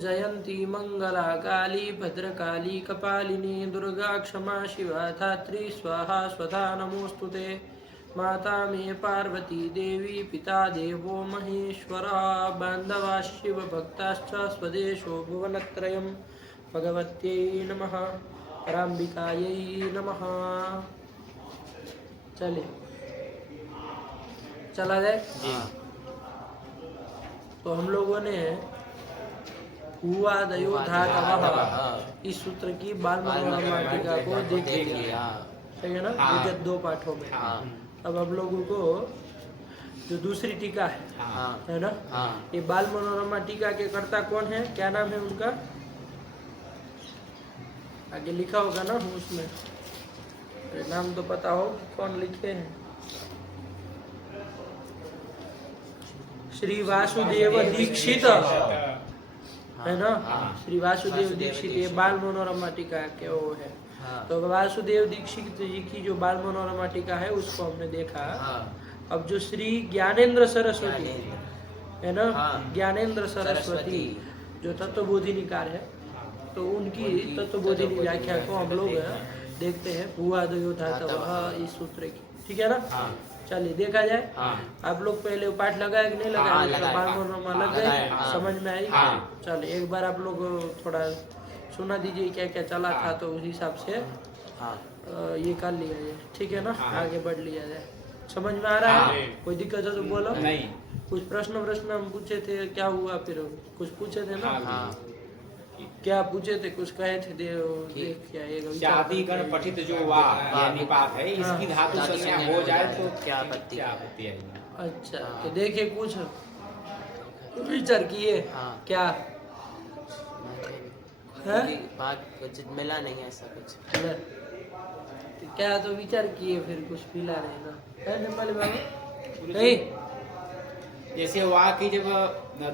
जयंती मंगला काली भद्रकाली कपालिनी दुर्गा क्षमा शिवा धात्री स्वाहा स्वधा नमोस्तुते। माता मे पार्वती देवी पिता देवो महेश्वरः बान्धवा शिव भक्ताश्च स्वदेशो भुवनत्रयम्। भगवत्यै नमः पराम्बिकायै नमः। चलिए चला जाए। तो हम लोगों ने हुआ दयो धातवः इस सूत्र की बाल मनोरमा टीका को देख लिया, ठीक है ना, विगत 2 पाठों में। अब हम लोगों को जो दूसरी टीका है ना, ये बाल मनोरमा टीका के कर्ता कौन है, क्या नाम है उनका, आगे लिखा होगा ना उसमें, नाम तो पता हो कौन लिखे हैं। श्री वासुदेव दीक्षित है ना, श्री वासुदेव दीक्षित, ये बाल मनोरमा टीका के वो है। तो वासुदेव दीक्षित जी की जो बाल मनोरमा टीका है उसको हमने देखा। अब जो श्री ज्ञानेंद्र सरस्वती है ना, ज्ञानेंद्र सरस्वती जो तत्वबोधिनीकार है, तो उनकी तत्वबोधिनी व्याख्या को हम लोग देखते हैं। हुआ दयो धातवः इस सूत्र की, ठीक है ना। चलिए देखा जाए। आप लोग पहले पाठ लगाए कि नहीं लगाए, बाल मनोरमा लग गए, समझ में आई। चलिए एक बार आप लोग थोड़ा सुना दीजिए क्या क्या चला था, तो उस हिसाब से ये कर लिया जाए, ठीक है ना, आगे बढ़ लिया जाए। समझ में आ रहा है, कोई दिक्कत है तो बोलो। नहीं, कुछ प्रश्न हम पूछे थे, क्या हुआ, फिर कुछ पूछे थे ना, क्या पूछे थे, कुछ कहे थे, देख क्या आदि गण पठित जो वाह निपात है, इसकी धातु संज्ञा हो जाए तो क्या आपत्ति है। अच्छा, तो देखिए कुछ विचार किए क्या है, बात कुछ मिला नहीं ऐसा कुछ, तो क्या तो विचार किए, फिर कुछ मिला नहीं ना, है बाबा नहीं। जैसे वाह की जब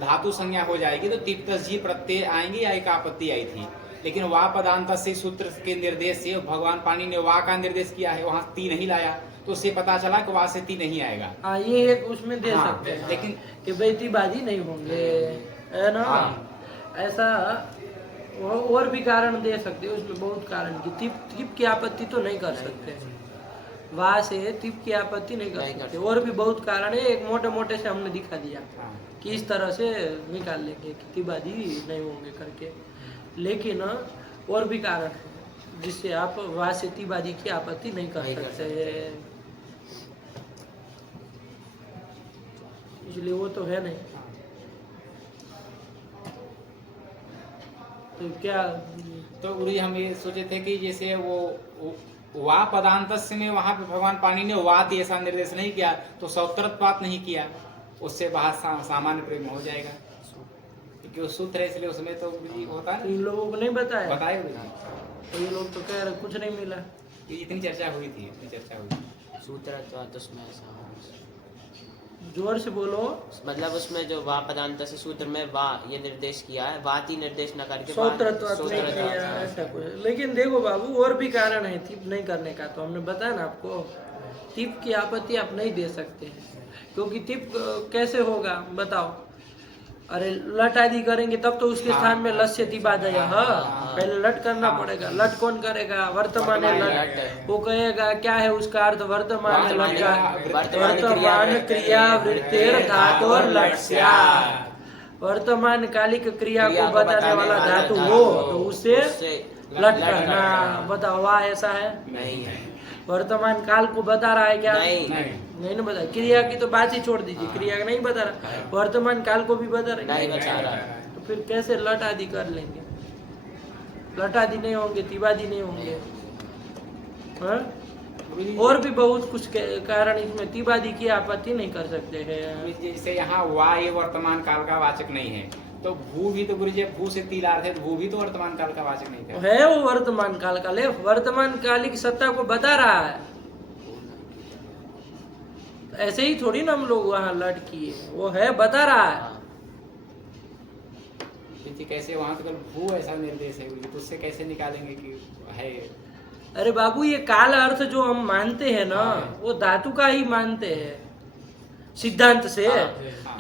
धातु संज्ञा हो जाएगी तो तिप्तजी प्रत्यय आएंगे या एक आपत्ति आई थी, लेकिन वाह पदांत से सूत्र के निर्देश से भगवान पानी ने वाह का निर्देश किया है, वहाँ ती नहीं लाया, तो उससे पता चला कि वाह से ती नहीं आएगा। हाँ, ये एक उसमें दे सकते हैं, लेकिन कि बेतीबाजी नहीं होंगे, है ना। ऐसा और भी कारण दे सकते, उसमें बहुत कारण की तिप की आपत्ति तो नहीं कर सकते, वाह से तिप की आपत्ति नहीं कर सकते। और भी बहुत कारण है, एक मोटे मोटे से हमने दिखा दिया कि इस तरह से निकाल लेंगे कि तिबादी नहीं होंगे करके, लेकिन और भी कारण है जिससे आप वाह से तिबादी की आपत्ति नहीं कर सकते, इसलिए वो तो है नहीं। तो क्या, तो गुरु हम ये सोचे थे कि जैसे वो वाह पदांत में वहां पे भगवान पानी ने वाह ऐसा निर्देश नहीं किया, तो सौत्रत्वात नहीं किया, उससे बाहर सामान्य प्रेम हो जाएगा, क्योंकि वो सूत्र है, इसलिए उसमें तो होता है। इन लोगों को नहीं बताया, बताए तो ये लोग तो कह रहे कुछ नहीं मिला, इतनी चर्चा हुई थी, सूत्रत्वात् उसमें ऐसा, जोर से बोलो। मतलब उसमें जो वाह पदांत से सूत्र में वाह ये निर्देश किया है, वाती निर्देश न करके सौत्रत्वात् नहीं किया ऐसा कुछ। लेकिन देखो बाबू, और भी कारण है तिप नहीं करने का, तो हमने बताया ना आपको, तिप की आपत्ति आप नहीं दे सकते, क्योंकि तिप कैसे होगा बताओ, अरे लट आदि करेंगे तब तो उसके स्थान में लस्य तिबादय, पहले लट करना पड़ेगा। लट कौन करेगा, वर्तमान है लट, वो कहेगा क्या है उसका अर्थ, वर्तमान है लट का, वर्तमान क्रिया वृत्तिर धातु और लक्ष्या, वर्तमान कालिक क्रिया को बताने वाला धातु हो तो उससे लट करना। बताओ, वाह ऐसा है नहीं है, वर्तमान काल को बता रहा है क्या, नहीं ना बता, क्रिया की तो बात ही छोड़ दीजिए, क्रिया का नहीं बता रहा, वर्तमान काल को भी बता रहा है, तो फिर कैसे लट आदि कर लेंगे, लट आदि नहीं होंगे, तिबादी नहीं होंगे। और भी बहुत कुछ कारण इसमें, तिबादी की आपत्ति नहीं कर सकते हैं। जैसे यहाँ वाह ये वर्तमान काल का वाचक नहीं है, तो भू भी तो गुरु जी भू से तिलार्थ है, भू भी तो वर्तमान काल का वाचक नहीं है, वो वर्तमान काल का, ले वर्तमान कालिक सत्ता को बता रहा है, ऐसे ही थोड़ी ना हम लोग वहाँ लट किए, वो है बता रहा है। कैसे वहाँ तो भू ऐसा निर्देश है, तो उससे कैसे निकालेंगे कि है। अरे बाबू, ये काल अर्थ जो हम मानते हैं ना, वो धातु का ही मानते हैं, सिद्धांत से।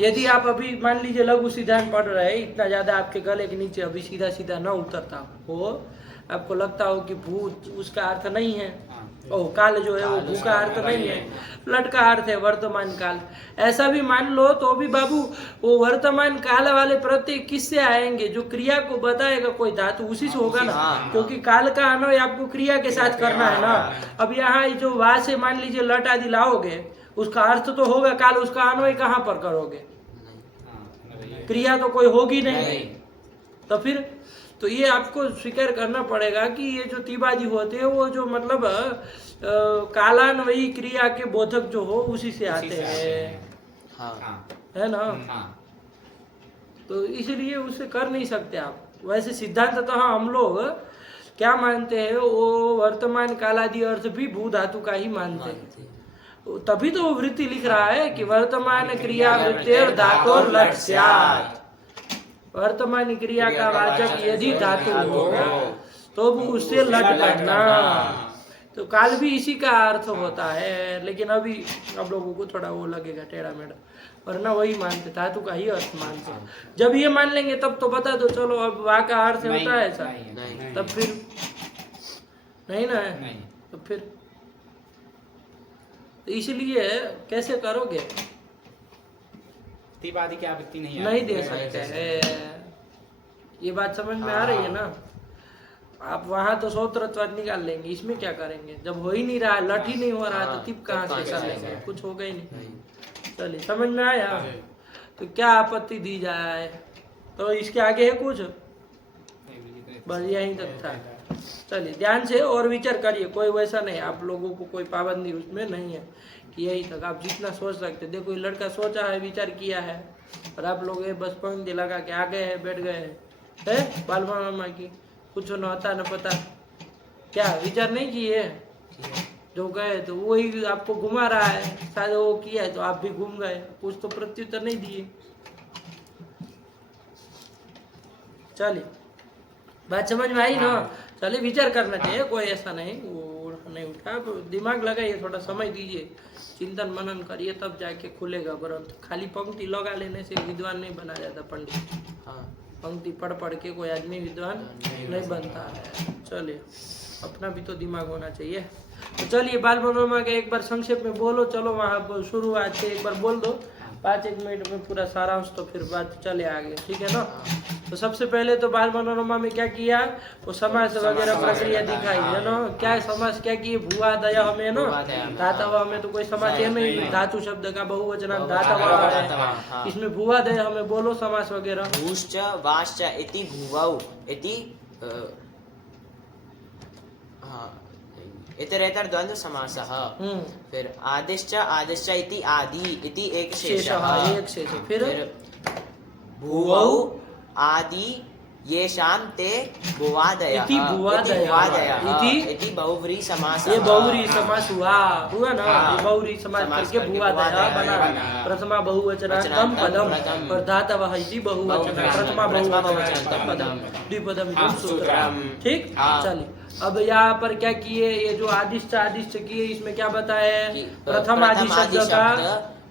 यदि आप अभी मान लीजिए लघु सिद्धांत पढ़ रहे हैं, इतना ज्यादा आपके गले के नीचे अभी सीधा सीधा न उतरता हो, आपको लगता हो कि भूत उसका अर्थ नहीं है, ओ काल जो है वो भू का अर्थ नहीं है, लट का अर्थ है वर्तमान काल, ऐसा भी मान लो तो भी बाबू वो वर्तमान काल वाले प्रत्यय किससे आएंगे? जो क्रिया को बताएगा कोई धातु उसी से होगा ना, क्योंकि काल का अन्वय आपको क्रिया के साथ करना है ना। अब यहाँ जो वा से मान लीजिए लट आदि लाओगे, उसका अर्थ तो होगा काल, उसका अन्वय कहाँ पर करोगे? क्रिया तो कोई होगी नहीं, तो फिर तो ये आपको स्वीकार करना पड़ेगा कि ये जो तीबाजी होते हैं वो जो मतलब कालान्वयी क्रिया के बोधक जो हो उसी से आते हैं, है ना। तो इसलिए उसे कर नहीं सकते आप। वैसे सिद्धांत तो हम लोग क्या मानते हैं, वो वर्तमान कालादि अर्थ भी भू धातु का ही मानते हैं। तभी तो वो वृत्ति लिख रहा है कि वर्तमान क्रिया वृत्तिर धातु लट स्यात्। वर्तमान क्रिया का वाचक यदि धातु होगा तो उससे लट करना, तो काल भी इसी का अर्थ होता है। लेकिन अभी आप लोगों को थोड़ा वो लगेगा टेढ़ा मेढ़ा, वरना वही मानते, धातु का ही अर्थ मानते। जब ये मान लेंगे तब तो बता दो, चलो अब वहाँ का अर्थ होता है ऐसा, तब फिर नहीं ना है, तो फिर तो इसलिए कैसे करोगे? तीबादी की आवृत्ति नहीं दे सकते हैं। ये बात समझ में आ रही है ना? आप वहां तो सूत्रत्वाद निकाल लेंगे, इसमें क्या करेंगे? जब हो ही नहीं रहा, लट ही नहीं हो रहा, तो तिप कहाँ से कर लेंगे? कुछ होगा ही नहीं। चलिए समझ में आया? तो क्या आपत्ति दी जाए? तो इसके आगे है कुछ? बस यहीं तक था। चलिए ध्यान से और विचार करिए, कोई वैसा नहीं, आप लोगों को कोई पाबंदी उसमें नहीं है कि यही तक आप जितना सोच सकते। देखो ये लड़का सोचा है, विचार किया है, और आप लोग ये बस पंक्ति लगा के आ गए हैं, बैठ गए हैं बालमा मामा की, कुछ न होता न पता, क्या विचार नहीं किए? जो गए तो वही आपको घुमा रहा है, शायद वो किया है तो आप भी घूम गए, कुछ तो प्रत्युत्तर नहीं दिए। चलिए बात समझ में आई ना? चलिए विचार करना चाहिए, कोई ऐसा नहीं वो नहीं उठा, दिमाग लगाइए, थोड़ा समय दीजिए, चिंतन मनन करिए, तब जाके खुलेगा ग्रंथ। खाली पंक्ति लगा लेने से विद्वान नहीं बना जाता पंडित। पंक्ति पढ़ पढ़ के कोई आदमी विद्वान नहीं बनता है। चलिए अपना भी तो दिमाग होना चाहिए। तो चलिए बाल मनोरमा के एक बार संक्षेप में बोलो, चलो वहाँ शुरुआत से एक बार बोल दो, 5-1 मिनट में पूरा सारांश, तो फिर बात चले आगे, ठीक है ना? तो सबसे पहले तो बाल मनोरमा में क्या किया, वो समास वगैरह प्रक्रिया दिखाई है ना। क्या समास क्या किए? भुआ दया हमें ना, धातव हमें तो कोई समास है नहीं, धातु शब्द का बहुवचन धातव है, इसमें भुआ दया हमें बोलो समास वगैरह। भूश्च वाश्च इति भुवौ इति इतरेतर द्वंद्व समासः। फिर आदिश्च आदिश्च इति आदि इति एक शेषः। फिर भुवौ आदि येषां ते भुवादयः इति बहुव्रीहि समासः। ये बहुव्रीहि समास हुआ ना, ये बहुव्रीहि समास करके भुवादयः बना। प्रथमा बहुवचनान्तं पदम और धातवः इति बहुवचन, प्रथमा बहुवचनान्तं पदम द्विपदम सूत्रम। ठीक, चलिए अब यहाँ पर क्या किए, ये जो आदिश्च आदिश्च किए, इसमें क्या बताया? प्रथम आदि शब्द का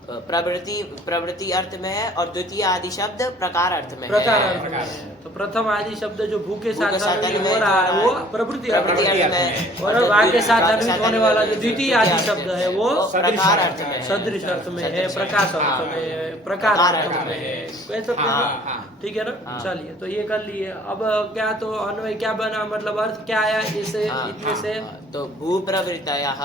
प्रवृत्ति अर्थ में है और द्वितीय आदि शब्द प्रकार अर्थ में है। तो प्रथम आदि शब्द जो भू के साथ अन्वित हो रहा है वो प्रवृत्ति अर्थ में, और वाक्य के साथ अन्वित होने वाला जो द्वितीय आदि शब्द है वो प्रकार अर्थ में, सदृश अर्थ में है, प्रकाश अर्थ में, प्रकार अर्थ में है। ठीक है ना? चलिए तो ये कर लिए। अब क्या तो अन्वय क्या बना, मतलब अर्थ क्या आया इसे इतने से? तो भू प्रवृत्तयः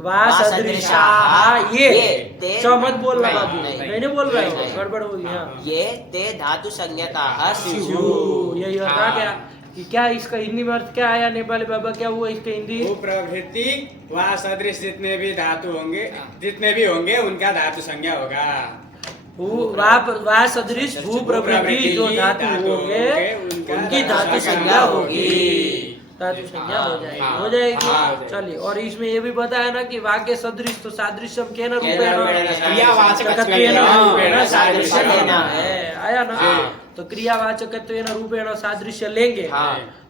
वा सदृशाः, ये मत बोल रहा बाबू, नहीं बोल रहे हो, गड़बड़ हो गई। ये ते धातु संज्ञकाः स्युः, यही होता क्या कि क्या इसका हिंदी में अर्थ क्या आया? नेपाली बाबा क्या हुआ इसका हिंदी? भू प्रवृत्ति वा सदृश जितने भी धातु होंगे, जितने भी होंगे उनका धातु संज्ञा होगा। वा सदृश भू प्रवृत्ति जो धातु होंगे उनकी धातु संज्ञा होगी, धातु संज्ञा हो जाएगी। चलिए और इसमें ये भी बताया ना कि वाक्य सदृश, तो सादृश्यम के न आया ना, तो क्रियावाचकत्वेन रूपेण सादृश्य लेंगे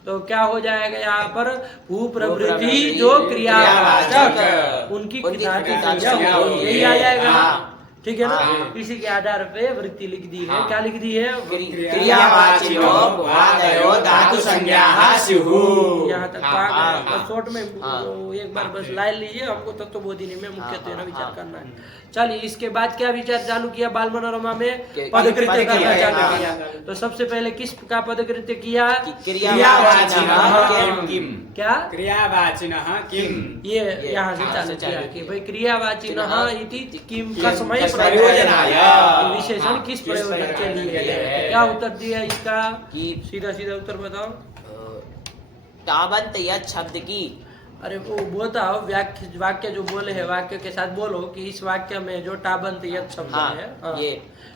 तो क्या हो जाएगा यहाँ पर? भू प्रवृत्ति जो क्रियावाचक उनकी धातु संज्ञा होगी, यही आ जाएगा। ठीक है ना? हाँ। इसी के आधार पे वृत्ति लिख दी है। हाँ। क्या लिख दी है? क्रियावाचिनो भुवादयो धातु संज्ञाः स्युः। यहाँ तक हाँ, तो आ हाँ, गए। हाँ। बस शॉर्ट में हाँ। वो एक बार बस लाइन लीजिए, हमको तत्वबोधिनी में मुख्यत्व हाँ, विचार हाँ। करना है। चलिए, इसके बाद क्या विचार चालू किया बाल मनोरमा में? के- पदकृत्य करना पदकृत्य, चालू हाँ। किया। तो सबसे पहले किस का पदकृत्य किया? क्रियावाचिनः किम किम। क्या? क्रियावाचिनः किम। ये यहाँ से यहाँ चालू से किया चालू कि किया। भाई क्रियावाचिनः इति किम का समय प्रयोजनाय। विशेषण किस प्रयोजन के लिए है? क्या उत्तर दिया इसका? कि सीधा सीधा उत्तर बताओ। तावंत यत् शब्द की। अरे वो बताओ, वाक्य जो बोले है, वाक्य के साथ बोलो कि इस वाक्य में जो टाबंत यत् शब्द हाँ, है, हाँ। ये।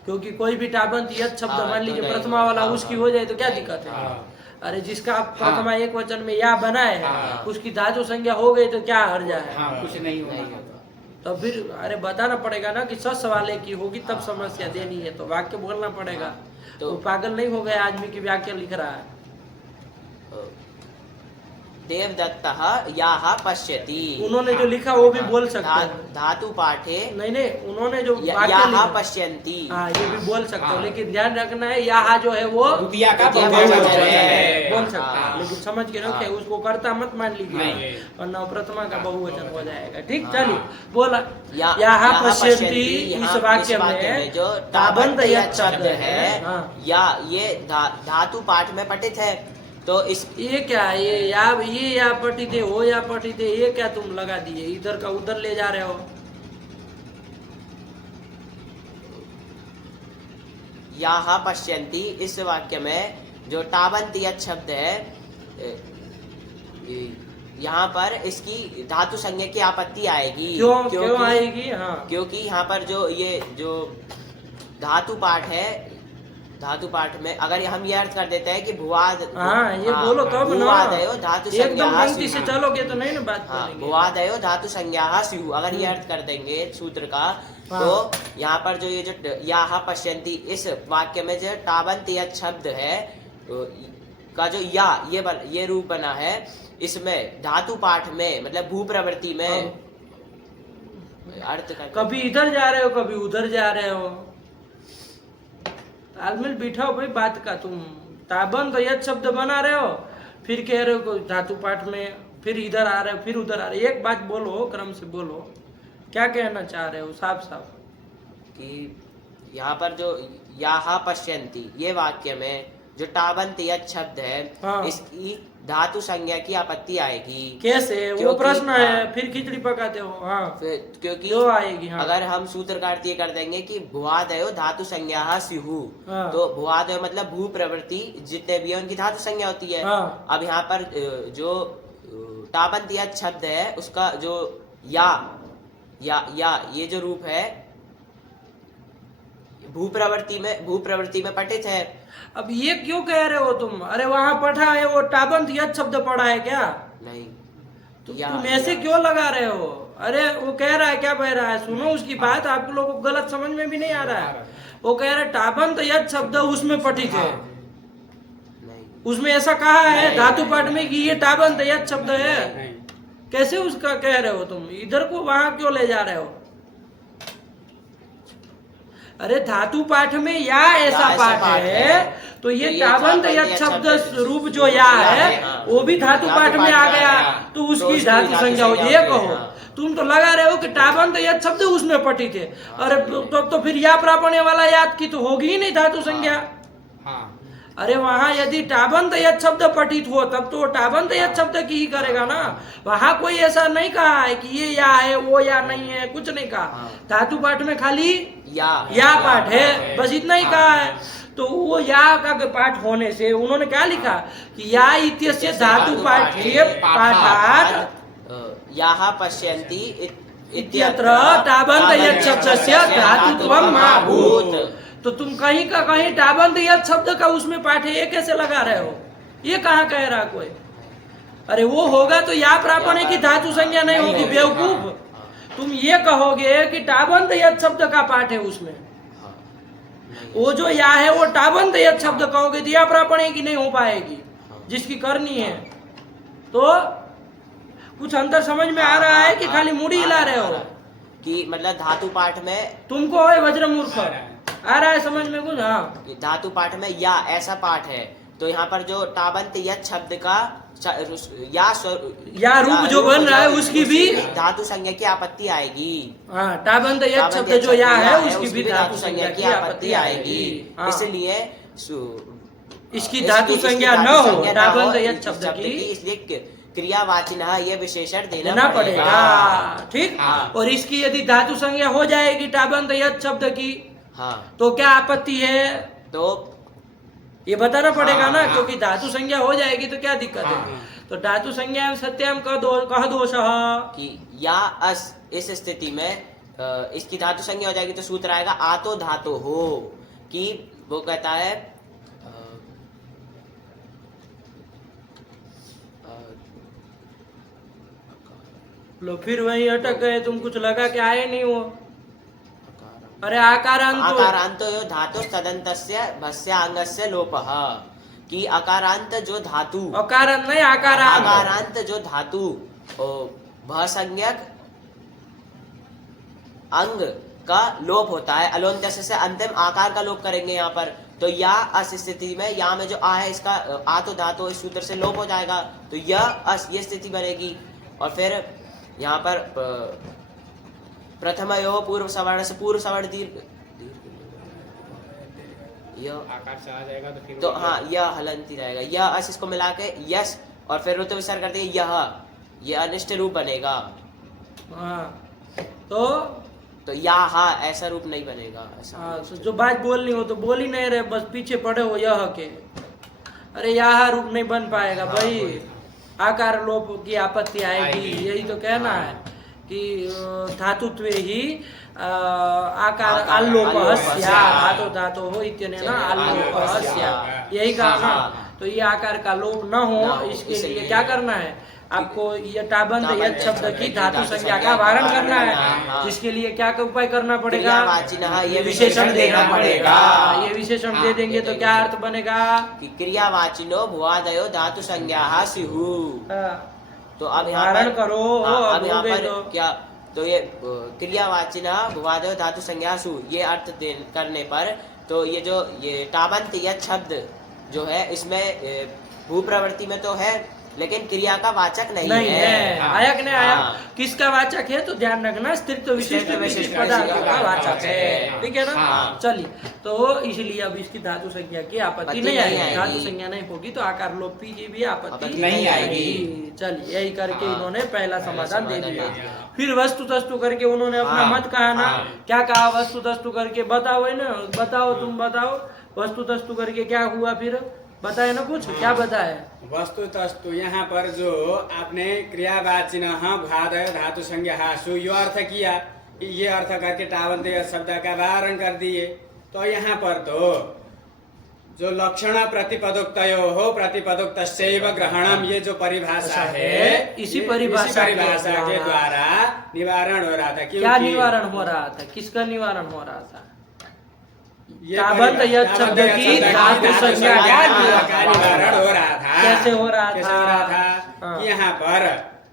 क्योंकि कोई भी टाबंत यत् शब्द हाँ, मान तो लीजिए नहीं प्रथमा वाला हाँ, उसकी हाँ। हो जाए तो क्या दिक्कत है? अरे जिसका प्रथमा एक वचन में या बना है, हाँ। उसकी धातु संज्ञा हो गई तो क्या हर्ज है? हाँ, कुछ नहीं नहीं होगा। होगा। तो फिर अरे बताना पड़ेगा ना कि सस वाले की होगी तब समस्या देनी है, तो वाक्य बोलना पड़ेगा। तो- तो पागल नहीं हो गया आदमी की वाक्य लिख रहा है। देवदत्तः याः पश्यति। उन्होंने जो लिखा वो भी बोल सकते हैं। धातु पाठे नहीं, उन्होंने जो वाक्य याः लिखा, पश्यन्ति। हाँ ये भी बोल सकते हो, हाँ। लेकिन ध्यान रखना है यहाँ जो है वो द्वितीया का द्वितीया बहुवचन बहुवचन है। है। बोल सकते हाँ। हैं, लेकिन समझ के रखे, हाँ। उसको कर्ता मत मान लीजिए, नहीं। वरना प्रथमा का बहुवचन हो जाएगा। ठीक, हाँ। चलिए बोला या- यहाँ याः पश्यन्ति यहाँ इस वाक्य में जो ताबंत यत् शब्द है, हाँ। या ये धातु पाठ में पठित है। तो इस ये क्या है? ये या पठित है, हो या पठित है, ये क्या तुम लगा दिए? इधर का उधर ले जा रहे हो। याः पश्यन्ति इस वाक्य में जो तावंत यत् शब्द है, यहाँ पर इसकी धातु संज्ञा की आपत्ति आएगी। क्यों आएगी? हाँ, क्योंकि यहाँ पर जो धातु पाठ है, धातु पाठ में अगर हम ये अर्थ कर देते हैं कि भुवाद, हाँ ये बोलो तब ना। भुवादयो धातु एकदम संज्ञाः पंक्ति से स्युः। चलोगे तो नहीं ना बात हाँ, करेंगे। भुवादयो धातु संज्ञाः स्युः, अगर ये अर्थ कर देंगे सूत्र का, हाँ। तो यहाँ पर जो ये जो याः पश्यन्ति इस वाक्य में जो तावंत यत् शब्द है का जो ये रूप बना है, इसमें धातु पाठ में मतलब भू प्रवृत्ति में अर्थ कर कभी इधर जा रहे हो, कभी उधर जा रहे हो। तालमेल बिठाओ भाई बात का। तुम ताबंत यत् शब्द बना रहे हो, फिर कह रहे हो धातु पाठ में, फिर इधर आ रहे हो, फिर उधर आ रहे हो। एक बात बोलो, क्रम से बोलो, क्या कहना चाह रहे हो साफ साफ? कि यहाँ पर जो याः पश्यन्ति ये वाक्य में जो तावंत यत् शब्द है, हाँ। इसकी धातु संज्ञा की आपत्ति आएगी। कैसे? वो क्योंकि- प्रश्न है, हाँ। फिर खिचड़ी पकाते हो। हाँ, क्योंकि क्यों आएगी? हाँ। अगर हम सूत्रकार ये कर देंगे कि भुवादयो धातु संज्ञाः स्युः, हाँ। तो भुवादयो मतलब भू प्रवृत्ति जितने भी है उनकी धातु संज्ञा होती है। हाँ। अब यहाँ पर जो ताबंत यत् शब्द है उसका जो या ये जो रूप है भू प्रवृत्ति में पठित है। अब ये क्यों कह रहे हो तुम? अरे वहां पढ़ा है, वो टाबंत यत् शब्द पढ़ा है क्या? नहीं, तुम ऐसे क्यों लगा रहे हो? अरे वो कह रहा है, क्या कह रहा है? सुनो उसकी बात, आप लोगों को गलत समझ में भी नहीं आ रहा है। वो कह रहा है टाबंत यत् शब्द उसमें पठित है, नहीं, उसमें ऐसा कहा है धातु पाठ में कि ये टाबंत यत् शब्द है। नहीं। कैसे उसका कह रहे हो तुम? इधर को वहां क्यों ले जा रहे हो? अरे धातु पाठ में या ऐसा पाठ है, तो ये टाबंत यत् शब्द रूप जो या है वो भी धातु पाठ में आ गया, तो उसकी धातु संज्ञा हो। ये कहो, तुम तो लगा रहे हो कि टाबंत यत् शब्द उसमें पठित है। अरे तो फिर या प्रापण्य वाला याद की तो होगी ही नहीं धातु संज्ञा। हाँ। अरे वहां यदि टाबंत यत् शब्द पठित हो तब तो टाबंत यत् शब्द की ही करेगा ना। वहां कोई ऐसा नहीं कहा है कि ये या है वो या नहीं है, कुछ नहीं कहा। धातु पाठ में खाली या पाठ है, बस इतना ही कहा है। तो वो या का पाठ होने से उन्होंने क्या लिखा कि या इत्यस्य धातु पाठ्य पाठात् याः पश्यन्ति इत्यत्र टाबंत यत् शब्दस्य धातुत्वं मा भूत्। तो तुम कहीं का कहीं टाबंत यत् शब्द का उसमें पाठ है, ये कैसे लगा रहे हो? ये कहाँ कह रहा कोई? अरे वो होगा तो या प्रापण्य की धातु संज्ञा नहीं होगी बेवकूफ। तुम ये कहोगे कि टाबंत यत् शब्द का पाठ है उसमें, वो जो या है वो टाबंत यत् शब्द कहोगे तो या प्रापण्य की नहीं हो पाएगी, जिसकी करनी है। तो कुछ अंतर समझ में आ रहा है कि खाली मुड़ी हिला रहे हो? कि मतलब धातु पाठ में तुमको है वज्र मूर्ख आ रहा है समझ में कुछ? हाँ, धातु पाठ में या ऐसा पाठ है, तो यहाँ पर जो टाबंत यत शब्द का या रूप जो बन रहा है उसकी भी धातु संज्ञा की आपत्ति आएगी। हाँ, टाबंत यत शब्द जो या है उसकी भी धातु संज्ञा की आपत्ति आएगी। हाँ, इसलिए इसकी धातु संज्ञा न हो टाबंत यत शब्द की, इसलिए क्रियावाचिनः ये विशेषण देना देना पड़ेगा। ठीक। हाँ। और इसकी यदि धातु संज्ञा हो जाएगी टाबंत यत शब्द की, हाँ, तो क्या आपत्ति है? तो ये बताना पड़ेगा हाँ, ना, हाँ। क्योंकि धातु संज्ञा हो जाएगी तो क्या दिक्कत है? हाँ। तो धातु संज्ञा सत्यम कह दोष कि या अस इस स्थिति में इसकी धातु संज्ञा हो जाएगी तो सूत्र आएगा आतो धातो हो, कि वो कहता है लो फिर वही अटक गए, तुम कुछ लगा के आए नहीं हो। अरे आकारांत आकारांतो यो धातु तदंतस्य भस्यांगस्य लोपः, कि अकारांत जो धातु अकारांत नहीं आकारांत। आकारांत जो धातु भसंज्ञक अंग का लोप होता है, अलोन्त्य से अंतिम आकार का लोप करेंगे यहाँ पर। तो या अस स्थिति में या में जो आ है इसका आ तो धातु इस सूत्र से लोप हो जाएगा, तो यह अस ये स्थिति बनेगी। और फिर यहाँ पर प्रथम यो पूर्व सवर्ण से पूर्व सवर्ण दीर्घ यह आकार चला जाएगा तो फिर तो हाँ यह हलंती रहेगा, यह अस इसको मिला के यस और फिर ऋतु विसर्ग कर दिए यह अनिष्ट रूप बनेगा। हाँ, तो या ऐसा रूप नहीं बनेगा ऐसा। हाँ, तो जो बात बोलनी हो तो बोल ही नहीं रहे, बस पीछे पड़े हो यह के। अरे यहाँ रूप नहीं बन पाएगा भाई, आकार लोप की आपत्ति आएगी। यही तो कहना है कि धातुत्वे ही आकार आल्लोपस्य धातु धातु हो इत्यनेन आल्लोपस्य, यही कहा ना। तो ये आकार का लोप न हो, इसके लिए क्या करना है आपको? ये टाबंत यत शब्द की धातु संज्ञा का वारण करना है, जिसके लिए क्या का उपाय करना पड़ेगा? ये विशेषण देना पड़ेगा। ये विशेषण दे देंगे तो क्या अर्थ बनेगा? कि क्रियावाचिनो भुवादयो धातु संज्ञा स्युः। तो अब यहाँ वारण पर करो। अब यहाँ पर तो क्या, तो ये क्रियावाचिनः भुवादयो धातु संज्ञासु ये अर्थ करने पर, तो ये जो ये टाबंत यत शब्द जो है इसमें भू प्रवृत्ति में तो है लेकिन क्रिया का वाचक नहीं है। आया कि नहीं आया? हाँ। किसका वाचक है तो ध्यान रखना, स्त्रीत्व विशिष्ट विशिष्ट पदार्थों का वाचक है। ठीक है ना? हाँ। चलिए, तो इसलिए अब इसकी धातु संज्ञा की आपत्ति नहीं आएगी। धातु संज्ञा नहीं होगी तो आकार लोपी की भी आपत्ति नहीं आएगी। चलिए, यही करके हाँ। इन्होंने पहला समाधान दे दिया। दिया। फिर वस्तु तस्तु करके उन्होंने अपना हाँ। मत कहा ना। हाँ। क्या कहा? वस्तु तस्तु करके बताओ, है ना? बताओ, तुम बताओ वस्तु तस्तु करके क्या हुआ? फिर बताए ना कुछ, क्या बताए? वस्तु तस्तु यहाँ पर जो आपने क्रियावाचिनः भुवादयो धातु संज्ञासु यो अर्थ किया, ये अर्थ करके टाबंत यत शब्द का वारण कर दिए। तो यहाँ पर तो जो लक्षण प्रतिपदोक्तयो हो प्रतिपदोक्तस्यैव ग्रहणम, ये जो परिभाषा है इसी ये परिभाषा के के द्वारा निवारण हो रहा था। क्या क्योंकि निवारण हो रहा था? किसका निवारण हो रहा था? ये टाबंत यत शब्द की धातु संज्ञा का निवारण हो रहा था। कैसे हो रहा कैसे था? हो रहा था? हाँ। कि यहाँ पर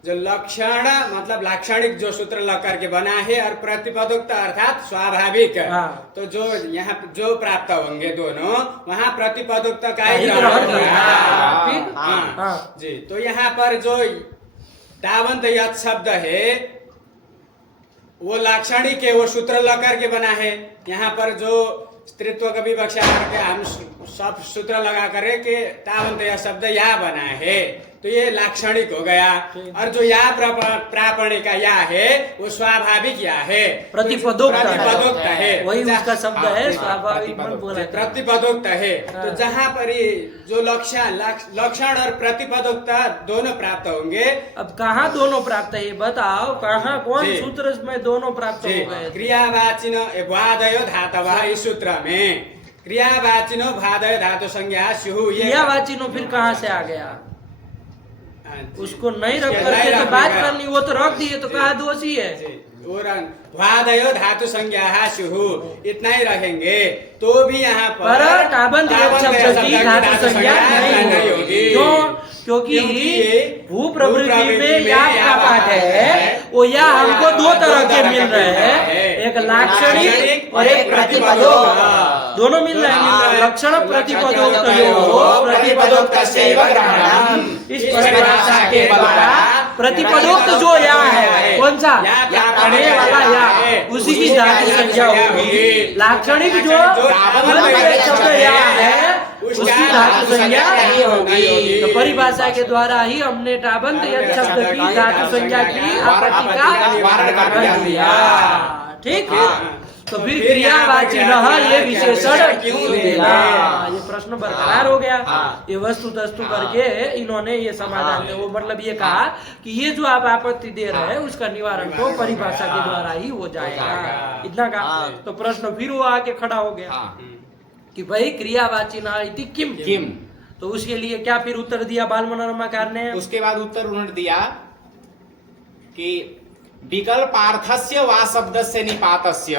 जो लक्षण मतलब लाक्षणिक जो सूत्र लग करके बना है और प्रतिपदोक्त अर्थात स्वाभाविक, हाँ। तो जो यहाँ जो प्राप्त होंगे दोनों, वहाँ प्रतिपदोक्त का ही ही ग्रहण ग्रहण होगा। करना। फिर? हाँ। हाँ। जी, तो यहाँ पर जो टाबंत यत शब्द है वो लाक्षणिक है, वो सूत्र लग करके बना है। यहाँ पर जो स्त्रीत्व का विवक्षा करके हम सब सूत्र लगा करे कि टाबंत यह शब्द या बना है, तो ये लाक्षणिक हो गया। और जो या प्रापणिक का या है वो स्वाभाविक या है, प्रतिपदोक्त है, वही उसका शब्द है, हाँ, स्वाभाविक मन बोला था। प्रतिपदोक्त है। हाँ। तो जहाँ पर ये जो लक्षण और प्रतिपदोक्त दोनों प्राप्त होंगे। अब कहाँ दोनों प्राप्त है ये बताओ? कहाँ कौन जी। सूत्र में दोनों प्राप्त जी, हो गए? क्रियावाचिनो भुवादयो धातवः इस सूत्र में क्रियावाचिनो भुवादयो धातु संज्ञा स्युः, ये क्रियावाचिनो फिर कहाँ से आ गया? हाँ जी। उसको नहीं रख नहीं करके तो रखने बात का। करनी, वो तो रख दिए तो कहा दोषी है। भुवादयो धातु संज्ञा स्युः इतना ही रखेंगे तो भी यहाँ पर पर टाबंत यत शब्द की धातु संज्ञा नहीं होगी। क्यों? क्योंकि ये भू प्रवृत्ति में या का पाठ है, वो या हमको दो तरह के मिल रहे हैं, एक लाक्षणिक और एक प्रतिपदोक्त, दोनों मिल रहे हैं। लक्षण प्रतिपदोक्त प्रतिपदोक्तस्यैव ग्रहणम्। इस परिभाषा के द्वारा प्रतिपदोक्त जो या है, कौन सा आने वाला या, उसी की धातु संज्ञा होगी। लाक्षणिक जो शब्द या है, उसकी धातु संज्ञा नहीं होगी। तो परिभाषा के द्वारा ही हमने टाबंत यत् शब्द की धातु संज्ञा की आपत्ति का निवारण कर दिया। ठीक है, तो फिर क्रियावाची रहा ये विशेषण क्यों देना, ये प्रश्न बरकरार हो गया। ये वस्तु तस्तु करके इन्होंने ये समाधान दिया। वो मतलब ये कहा कि ये जो आप आपत्ति दे रहे हैं उसका निवारण तो परिभाषा के द्वारा ही हो जाएगा, इतना कहा। तो प्रश्न फिर वो आके खड़ा हो गया कि भाई क्रियावाची न इति किम किम, तो उसके लिए क्या फिर उत्तर दिया बाल मनोरमाकार ने? उसके बाद उत्तर उन्होंने दिया कि विकल्पार्थस्य वा शब्दस्य निपातस्य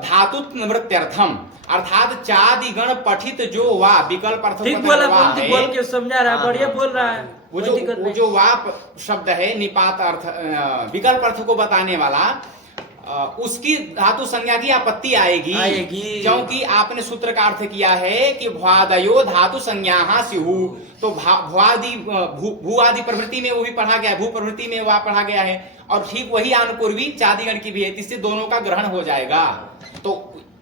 धातु निवृत्त्यर्थम, अर्थात चादिगण पठित जो वा विकल्प अर्थ ठीक बोला, बोल के समझा रहा है, बढ़िया बोल रहा है। वो जो वा शब्द है निपात अर्थ विकल्प अर्थ को बताने वाला, उसकी धातु संज्ञा की आपत्ति आएगी क्योंकि आपने सूत्र का अर्थ किया है कि भ्वादयो धातु संज्ञा स्युः। तो भ्वादि भू आदि प्रवृत्ति में वो भी पढ़ा गया है, भू प्रवृत्ति में वह पढ़ा गया है, और ठीक वही अनुपूर्वी चादिगण की भी है, इससे दोनों का ग्रहण हो जाएगा। तो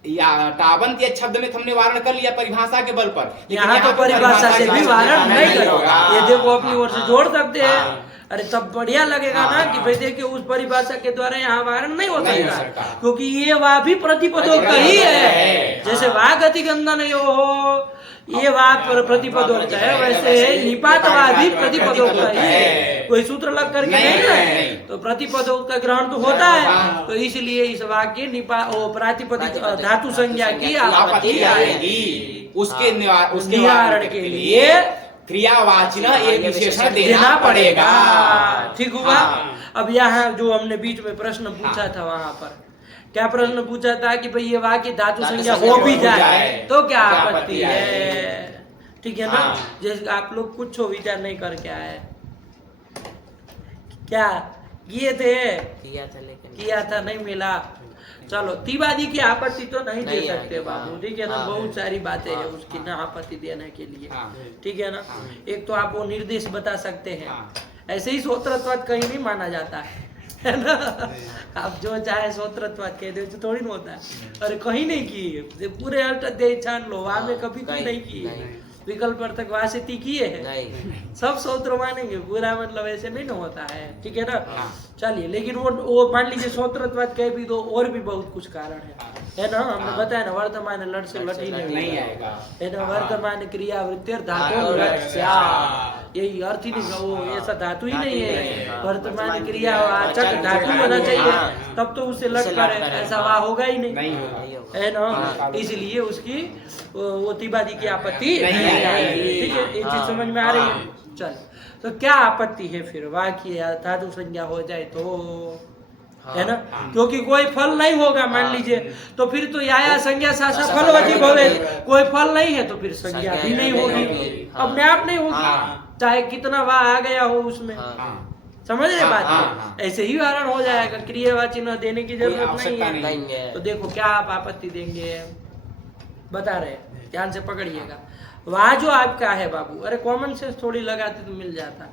टाबंत यत् शब्द में हमने वारण कर लिया परिभाषा के बल पर, यहाँ तो परिभाषा से भी वारण नहीं करेगा। ये देखो अपनी ओर से जोड़ सकते हैं, अरे तब बढ़िया लगेगा ना कि भाई देखिए उस परिभाषा के द्वारा यहाँ वारण नहीं हो सकता, क्योंकि ये वा भी प्रतिपदोक्त ही है। जैसे वा गति गंधा नहीं हो, ये वा प्रतिपदोक्त है, वैसे निपात वा भी प्रतिपदोक्त है। कोई सूत्र लग करके नहीं है, तो प्रतिपदोक्त का ग्रहण तो होता है। तो इसलिए इस वाक्य प्रातिपदिक धातु संज्ञा की आपत्ति आएगी। उसके निवारण के लिए क्रियावाची एक विशेषण देना पड़ेगा। ठीक हुआ। अब यहाँ जो हमने बीच में प्रश्न पूछा था, वहां पर क्या प्रश्न पूछा था कि भाई ये वाक्य धातु संज्ञा हो भी जाए तो क्या आपत्ति है? ठीक है ना। जैसे आप लोग कुछ विचार नहीं करके आए, क्या किए थे? किया था नहीं मिला। चलो तिवादी की आपत्ति तो नहीं दे सकते बाबू, ठीक है ना। बहुत सारी बातें हैं उसकी ना आपत्ति देने के लिए, ठीक है ना। एक तो आप वो निर्देश बता सकते हैं, ऐसे ही सोत्रत्वाद कहीं नहीं माना जाता है ना। आप जो चाहे सोत्रत्वाद कह दे तो थोड़ी ना होता है। अरे कहीं नहीं की, पूरे अर्थ दे छान लो, वहां में कभी क्यों नहीं की। विकल्प अर्थक वासिती किए है, सब सूत्र मानेंगे, पूरा मतलब ऐसे नहीं ना होता है, ठीक है ना। चलिए, लेकिन वो मान लीजिए सूत्रत्वाद कह भी दो, और भी बहुत कुछ कारण है ना। हमने बताया ना, वर्तमान लट से लट ही नहीं आएगा, है ना। वर्तमान क्रिया वृत्ति धातु यही अर्थ ही नहीं, वो ऐसा धातु ही नहीं है। वर्तमान क्रिया वाचक धातु होना चाहिए, तब तो उससे लट करे, ऐसा वहाँ होगा ही नहीं, है ना। इसलिए उसकी वो तिवादी की आपत्ति नहीं आएगी, ठीक है। ये चीज समझ में आ रही है। चल, तो क्या आपत्ति है फिर वाक्य धातु संज्ञा हो जाए तो, है ना। क्योंकि कोई फल नहीं होगा, मान लीजिए, तो फिर तो या संज्ञा सासा फलवती भवे, कोई फल नहीं है तो फिर संज्ञा भी नहीं होगी, अपने आप नहीं होगी, चाहे कितना वाह आ गया हो उसमें। समझ रहे बात? ऐसे ही वारण हो जाएगा, क्रियावाची न देने की जरूरत नहीं है। तो देखो क्या आप आपत्ति देंगे, बता रहे, ध्यान से पकड़िएगा। वहाँ जो आपका है बाबू, अरे कॉमन सेंस थोड़ी लगाते तो मिल जाता।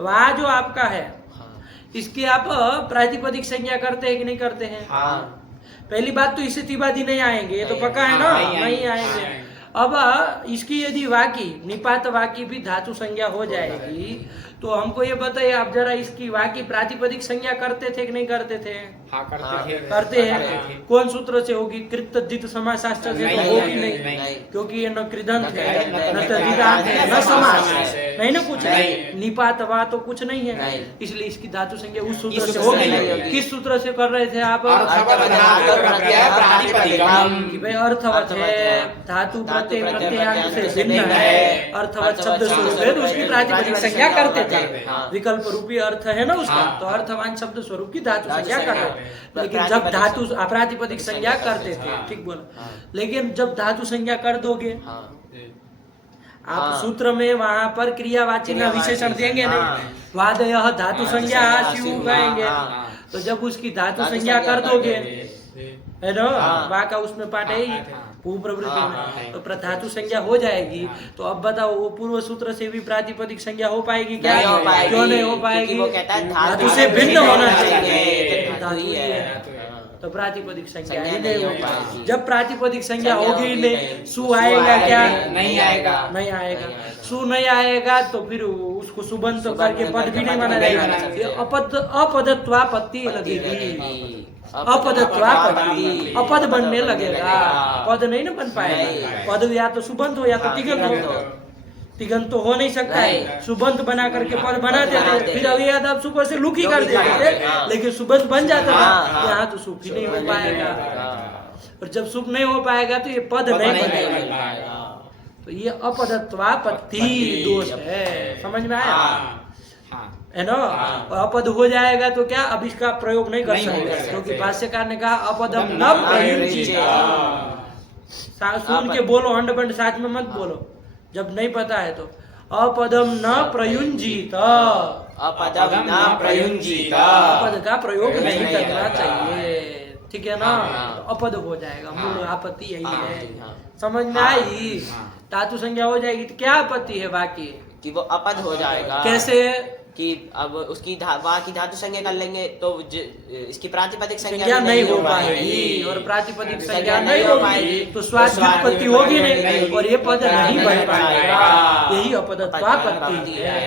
वहाँ जो आपका है, इसकी आप प्रातिपदिक संज्ञा करते हैं कि नहीं करते हैं? पहली बात तो इससे तिवादी नहीं आएंगे, ये तो पक्का है ना, नहीं आएंगे। अब इसकी यदि वाकी निपात वाकी भी धातु संज्ञा हो जाएगी, तो हमको ये बताइए आप जरा, इसकी वाकी प्रातिपदिक संज्ञा करते थे कि नहीं करते थे? करते हैं। कौन सूत्र से होगी? कृत समासास्त्र से तो होगी नहीं, क्योंकि ये न कृदंत है, न तद्धितांत है, न समास नहीं, ना कुछ नहीं। निपात वा तो कुछ नहीं है, इसलिए इसकी धातु संज्ञा उस सूत्र से होगी। किस सूत्र से कर रहे थे आप? कि भाई अर्थवत है, धातु प्रत्यय प्रत्ययांत से भिन्न है, अर्थवत शब्द स्वरूप है, तो उसकी प्रातिपदिक संज्ञा करते थे। विकल्प रूपी अर्थ है ना उसका, तो अर्थवान शब्द स्वरूप की धातु संज्ञा कर रहे। लेकिन जब धातु अप्रातिपदिक संज्ञा करते थे, ठीक बोला। लेकिन जब धातु संज्ञा कर दोगे, आप हाँ। सूत्र में वहां पर क्रियावाची ना विशेषण देंगे हाँ। नहीं, वादयः धातु संज्ञा आशिव कहेंगे, हाँ। तो जब उसकी धातु धातु संज्ञा संज्ञा कर दोगे, हाँ। है ना, हाँ। वहां का उसमें पाठ है ही हाँ। भू प्रवृत्ति हाँ, में, हाँ। तो धातु संज्ञा हो जाएगी। तो अब बताओ वो पूर्व सूत्र से भी प्रातिपदिक संज्ञा हो पाएगी क्या? नहीं हो पाएगी, क्यों नहीं हो क्योंकि पाएगी? वो कहता है धातु से भिन्न होना चाहिए, धातु धातु ही ही है। है। तो प्रातिपदिक संज्ञा संज्ञा ही नहीं नहीं हो होगी। पाएगी। जब प्रातिपदिक संज्ञा संज्ञा होगी ही होगी नहीं, नहीं, सु आएगा क्या? नहीं आएगा। नहीं आएगा। नहीं आएगा। सु नहीं आएगा तो फिर उसको सुबंत सुबंत करके पद भी नहीं माना नहीं जाएगा, माना ये अपदत्वापत्ति लगेगी, अपदत्वापत्ति, अपद बनने लगेगा, पद नहीं ना बन पाएगा। नहीं। पद या तो सुबंत हो या तो तिगंत हो, तिगंत तो हो नहीं सकता है। नहीं। सुबंत बना करके पद बना देते, बनाते फिर अभी याद आप सुबह से लुकी कर लुकी कर देते देते, हाँ। लेकिन सुबंत बन जाता हाँ, था, हाँ। यहाँ तो सुख ही नहीं हो पाएगा। हाँ। और जब सुख नहीं हो पाएगा तो ये पद नहीं नहीं बनेगा। बनेगा। तो ये अपदत्वापत्ति दोष है, समझ में आया? हाँ। है ना? और अपद हो जाएगा तो क्या, अब इसका प्रयोग नहीं कर नहीं कर सकते, सकते। क्योंकि भाष्यकार ने कहा अपदम न प्रयुंजीत। सुन के बोलो, अंड बंड साथ में मत बोलो जब नहीं पता है तो। अपदम न प्रयुंजीत, अपदम न प्रयुंजीत। अपद का प्रयोग नहीं नहीं करना करना। चाहिए, ठीक है ना? हाँ। तो अपद हो जाएगा, मूल आपत्ति यही हाँ, है। हाँ। समझ में हाँ, आई? हाँ। धातु संज्ञा हो जाएगी तो क्या आपत्ति है बाकी? कि वो अपद हो जाएगा। कैसे? कि अब उसकी वहाँ की धातु संज्ञा कर लेंगे तो इसकी प्रातिपदिक संज्ञा भी नहीं हो पाएगी, और प्रातिपदिक संज्ञा संज्ञा नहीं होगी तो स्वाद व्युत्पत्ति होगी नहीं, और ये पद नहीं बन पाएगा। यही अपदत्वापत्ति है,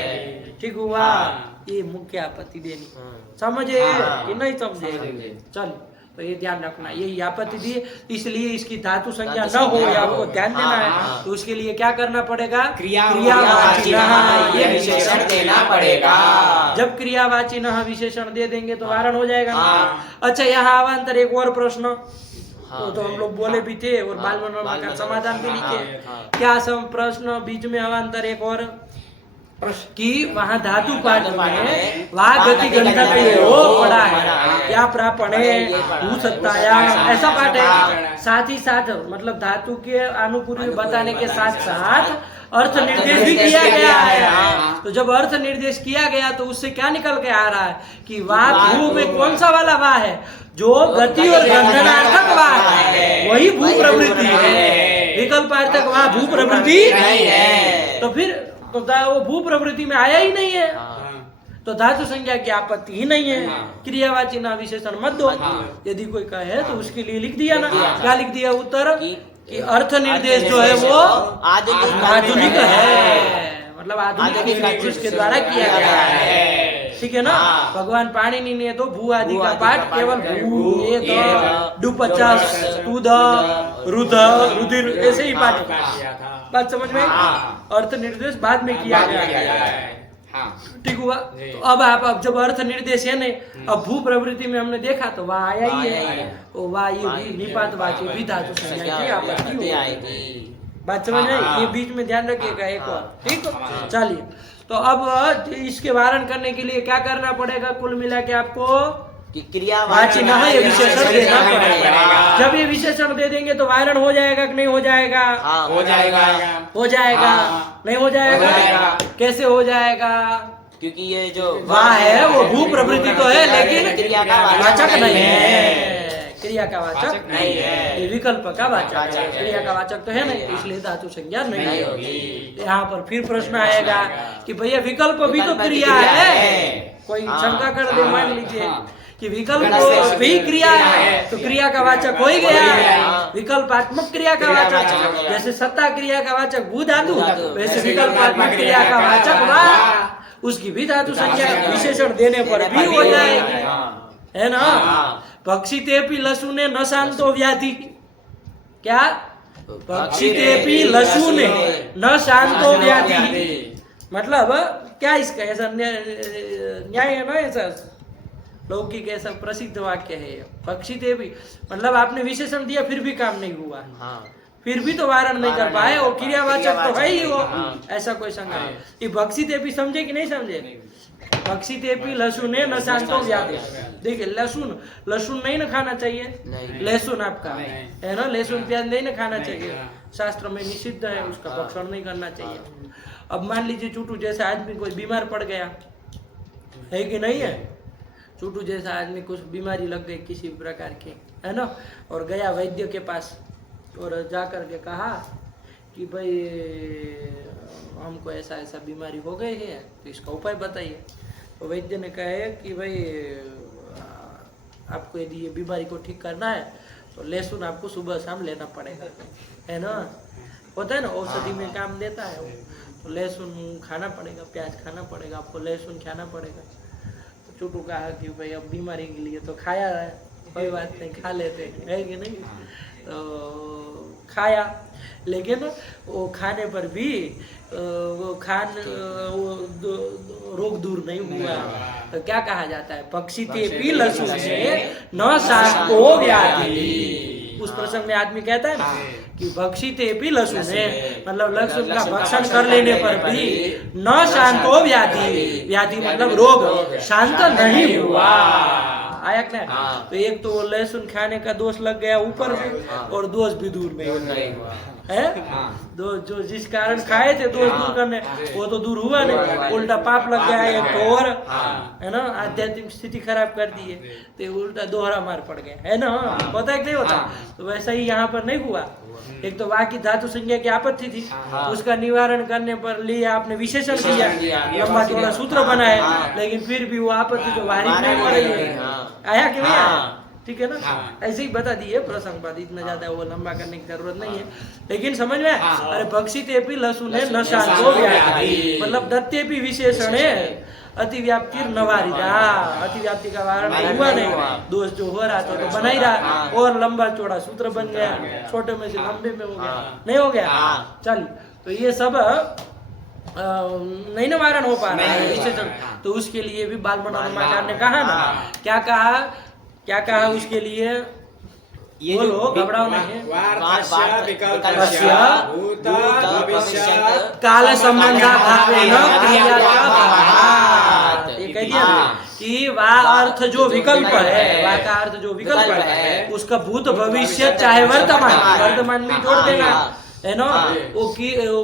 ठीक हुआ? ये मुख्य आपत्ति देनी, समझे कि नहीं समझे? चल, तो ये ध्यान रखना, यही आपत्ति दी, इसलिए इसकी धातु संज्ञा न हो, ये आपको ध्यान देना है। तो उसके लिए क्या करना पड़ेगा? क्रियावाची नः, ये विशेषण देना पड़ेगा। जब क्रियावाची नः विशेषण दे देंगे तो वारण हो जाएगा ना? अच्छा, यहाँ अवान्तर एक और प्रश्न, तो हम लोग बोले भी थे और बाल मनोरमा का समाधान भी लिखे। क्या सब प्रश्न बीच में अवान्तर एक और कि वहाँ धातु पाठ में वहाँ गति गंधक हो पड़ा है, या प्रापणे भू सत्ताया, ऐसा पाठ है। साथ ही साथ मतलब धातु के अनुपूर्वी बताने के साथ साथ अर्थ निर्देश भी किया गया है। तो जब अर्थ निर्देश किया गया तो उससे क्या निकल के आ रहा है कि वाह भू में कौन सा वाला वाह है? जो गति और गंधनार्थक वाह है, वही भू प्रवृत्ति है। विकल्पार्थक वाह भू प्रवृत्ति नहीं है। तो फिर तो वो भू प्रवृत्ति में आया ही नहीं है, तो धातु संज्ञा की आपत्ति ही नहीं है। क्रियावाची ना विशेषण मत दो। यदि कोई कहे तो उसके लिए लिख दिया ना, क्या लिख दिया उत्तर? कि अर्थ निर्देश जो है वो आधुनिक है, मतलब आधुनिक निर्देश के द्वारा किया गया है, ठीक है ना? भगवान पाणिनि ने तो भू आदि का पाठ केवल भू, ये तो डू 50 टू द रुध रुधिर ऐसे ही पाठ, बात समझ में? अर्थ निर्देश बाद में किया गया है, ठीक हुआ? तो अब जब अर्थ निर्देश है नहीं, अब भू प्रवृत्ति में हमने देखा तो वहाँ आया ही है, तो वहाँ ये निपात वाची भी धातु संज्ञा की आपत्ति होगी। बात समझ में? ये बीच में ध्यान रखिएगा एक और, ठीक? चलिए, तो अब इसके वारण करने के लिए क्या करना पड़ेगा? कुल मिला के आपको क्रियावाची नः ये विशेषण देना पड़ेगा। जब ये विशेषण दे देंगे तो वारण हो जाएगा कि नहीं हो जाएगा? हो जाएगा। हो जाएगा। नहीं हो जाएगा? कैसे हो जाएगा? क्योंकि ये जो वाह है वो भू प्रवृत्ति तो है, लेकिन क्रिया का वाचक नहीं है, क्रिया का वाचक नहीं है, ये विकल्प का वाचक है, क्रिया का वाचक तो है नहीं, इसलिए धातु संज्ञा नहीं होगी। यहाँ पर फिर प्रश्न आएगा कि भैया विकल्प भी तो क्रिया है, कोई शंका कर दे, मान लीजिए कि विकल्प भी क्रिया है तो क्रिया का वाचक हो ही गया, विकल्पात्मक क्रिया का वाचक। जैसे सत्ता क्रिया का वाचक भू धातु, वैसे विकल्पात्मक क्रिया का वाचक वाह, उसकी भी धातु संज्ञा विशेषण देने पर भी हो जाएगी, है ना? भक्षितेपि लशुने न शांतो व्याधि, क्या? भक्षितेपि लशुने न शांतो व्याधि, मतलब क्या इसका ऐसा न्याय है ना? ऐसा लौकिक ऐसा प्रसिद्ध वाक्य है, भक्षिते भी, मतलब आपने विशेषण दिया फिर भी काम नहीं हुआ, फिर भी तो वारण नहीं कर पाए, वो क्रियावाचक तो है ही वो, ऐसा कोई शंका है? ये भक्षिते भी समझे कि नहीं समझे? भक्षिते भी लहसुने न शांतो व्याधि, देखिए लहसुन नहीं ना खाना चाहिए, लहसुन आपका है ना, लहसुन प्याज नहीं ना खाना चाहिए, शास्त्र में निषिद्ध है, उसका भक्षण नहीं करना चाहिए। अब मान लीजिए चूटू जैसा आदमी कोई बीमार पड़ गया है कि नहीं है, चूटू जैसा आदमी कुछ बीमारी लग गई किसी प्रकार की, है ना, और गया वैद्य के पास और जा कर के कहा कि भाई हमको ऐसा ऐसा बीमारी हो गई है, तो इसका उपाय बताइए। तो वैद्य ने कहा कि भाई आपको यदि ये बीमारी को ठीक करना है तो लहसुन आपको सुबह शाम लेना पड़ेगा, है ना, होता है ना, औषधि में काम देता है वो। तो लहसुन खाना पड़ेगा, प्याज खाना पड़ेगा, आपको लहसुन खाना पड़ेगा। तो चूटू कहा कि भाई अब बीमारी के लिए तो खाया है, कोई बात नहीं, खा लेते हैं, है कि नहीं। तो खाया, लेकिन वो खाने पर भी वो रोग दूर नहीं हुआ। तो क्या कहा जाता है, पक्षी ते पी लहसुन से न शांतो व्याधि। उस प्रसंग में आदमी कहता है ना कि भक्षी ते पी लहसुन है, मतलब लहसुन का भक्षण कर लेने पर भी न शांतो व्याधि, व्याधि मतलब रोग शांत नहीं हुआ। आया क्या? तो एक तो लहसुन खाने का दोष लग गया ऊपर से, और दोष भी दूर नहीं हुआ है। दो जो जिस कारण खाए थे दोष दूर करने, वो तो दूर हुआ नहीं, उल्टा पाप लग गया एक तो, और है ना, आध्यात्मिक स्थिति खराब कर दी है, तो उल्टा दोहरा मार पड़ गया, है ना, पता है कि नहीं होता। तो वैसा ही यहाँ पर नहीं हुआ। एक तो वहाँ की धातु संज्ञा की आपत्ति थी, उसका निवारण करने पर लिए आपने विशेषण किया, लंबा चौड़ा सूत्र बनाए, लेकिन फिर भी वो आपत्ति तो वारिद नहीं हो रही है। आया कि नहीं आया? ठीक है ना, ऐसे ही बता दिए प्रसंग बात, इतना ज्यादा वो लंबा करने की जरूरत नहीं है, लेकिन समझ में। अरे भक्षी तेपी लहसुन है न शांतो व्याधि, मतलब दत्ते भी विशेषण है, अतिव्याप्ति नवारिदा, अतिव्याप्ति का वारण हुआ नहीं, दोष जो हो रहा था तो बना ही रहा, और लंबा चौड़ा सूत्र बन गया, छोटे में से लंबे में हो गया, नहीं हो गया। चलिए, तो ये सब नहीं निवारण हो पा रहा है विशेषण, तो उसके लिए भी बाल मनोरमाकार ने कहा ना, क्या कहा उसके लिए, ये बोलो, घबराओ नहीं, काल संबंध कह दिया कि वह अर्थ जो विकल्प है, वह का अर्थ जो विकल्प है, उसका भूत भविष्य चाहे वर्तमान में जोड़ देना, है ना, वो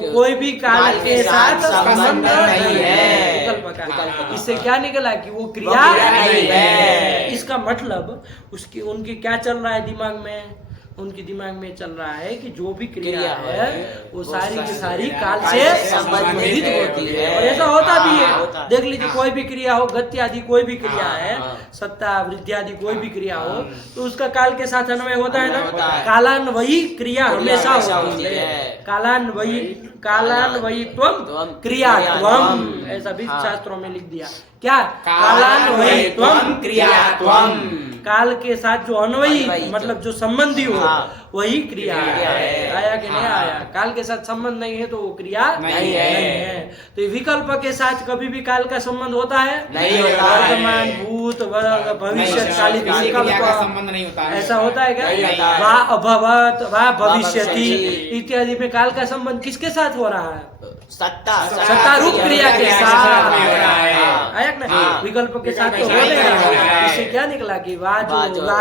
कोई भी काल के साथ संबंध नहीं है विकल्प का। इससे क्या निकला कि वो क्रिया नहीं है। इसका मतलब उसकी उनकी क्या चल रहा है दिमाग में, उनके दिमाग में चल रहा है कि जो भी क्रिया है वो सारी की सारी काल से संबंधित होती है, और ऐसा होता भी है। देख लीजिए, कोई भी क्रिया हो, गति आदि कोई भी क्रिया है, सत्ता वृद्धि आदि कोई भी क्रिया हो, तो उसका काल के साथ अन्वय होता है ना। कालान्वयी क्रिया हमेशा होती है, कालान्वयित्वम क्रियात्वम, ऐसा भी शास्त्रों में लिख दिया। क्या? कालान्वयित्वम क्रियात्वम, काल के साथ जो अन्वयी मतलब जो संबंधी हो वही क्रिया है। आया कि नहीं आया? काल के साथ संबंध नहीं है तो वो क्रिया नहीं है। तो ये विकल्प के साथ कभी भी काल का संबंध होता है? नहीं होता। वर्तमान, भूत, भविष्य कालिक विकल्प का संबंध नहीं होता है। ऐसा होता है क्या? वाह अभवत, वाह भविष्यति इत्यादि में काल का संबंध किसके साथ हो रहा है? सत्ता रूप क्रिया के साथ आया ना, विकल्प के साथ तो हो रहा। इससे क्या निकला कि वाह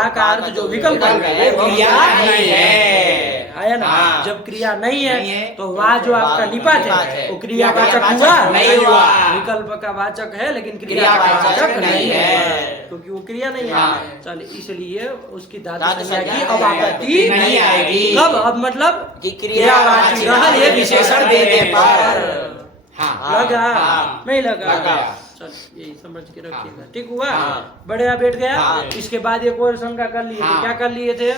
का अर्थ जो विकल्प है क्रिया नहीं है, आया ना। जब क्रिया नहीं है तो वाह जो आपका निपात है वो क्रिया वाचक हुआ नहीं हुआ, विकल्प का वाचक है लेकिन क्रिया वाचक नहीं है, क्योंकि वो क्रिया नहीं है। चलिए, इसलिए उसकी धातु संज्ञा की अब आपत्ति नहीं आएगी। कब? अब मतलब क्रियावाची रहल ये विशेषण देने पर लगा नहीं लगा। चल, यही समझ के रखिएगा, ठीक हुआ। बढ़िया, बैठ गया। इसके बाद एक और शंका कर लिए थे। क्या कर लिए थे?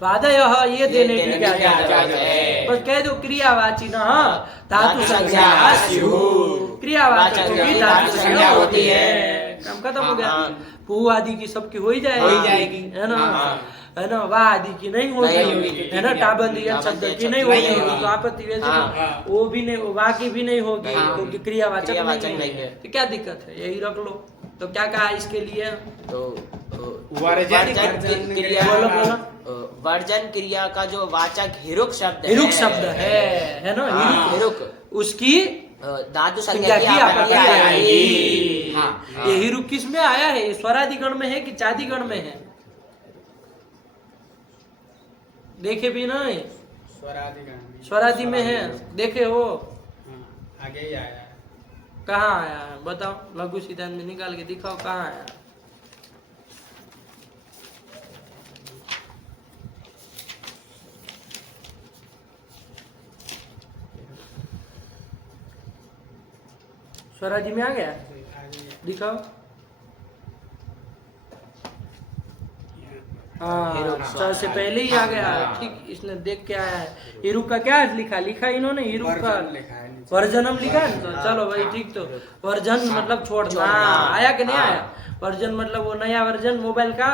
वादयः ये देने की क्या जरूरत है? बस कह दो क्रियावाची न धातु संज्ञा क्रियावाचक की धातु संज्ञा होती है, काम खत्म हो गया। पू आदि की सबकी हो ही जाएगी, है ना, है ना। वाह आदि की नहीं होगी, है ना। टाबंदी शब्द की नहीं होगी, तो आपत्ति वो भी नहीं, वाह की भी नहीं होगी, क्योंकि क्रियावाचक नहीं है। तो क्या दिक्कत है? यही रख लो। तो क्या कहा इसके लिए? वर्जन क्रिया का जो वाचक हिरुक शब्द है ना, हिरुक, उसकी धातु संज्ञा की आपत्ति आएगी। ये हिरुक किस में आया है? स्वरादि गण में है कि चादी गण में है? देखे भी नहीं, स्वरादि का स्वरादि में है, देखे हो? हाँ, आगे ही आया है। कहाँ आया है बताओ, लघु सिद्धांत में निकाल के दिखाओ कहाँ आया। स्वराजी में आ गया, दिखाओ। हाँ, सबसे पहले ही आ गया, ठीक। इसने देख के आया है। हिरुक का क्या लिखा, इन्होंने हिरुक का वर्जनम लिखा है। तो चलो भाई ठीक, तो वर्जन मतलब छोड़ना, आया कि नहीं आया? वर्जन मतलब वो नया वर्जन मोबाइल का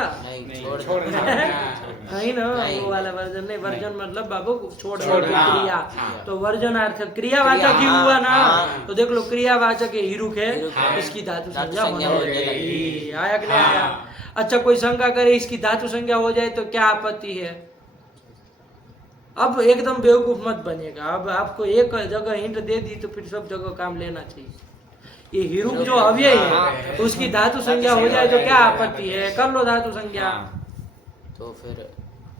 नहीं ना, वो वाला वर्जन नहीं। वर्जन मतलब बाबू छोड़ना, क्रिया। तो वर्जन अर्थ क्रियावाचक ही हुआ ना। तो देख लो क्रियावाचक है हिरुक है, इसकी धातु संज्ञा होने लगी। आया कि नहीं आया? अच्छा, कोई शंका करे इसकी धातु संज्ञा हो जाए तो क्या आपत्ति है? अब एकदम बेवकूफ मत बनेगा। अब आपको एक जगह हिंट दे दी तो फिर सब जगह काम लेना चाहिए। ये हिरुक जो अव्यय है उसकी धातु संज्ञा हो जाए तो क्या आपत्ति है? कर लो धातु संज्ञा। तो फिर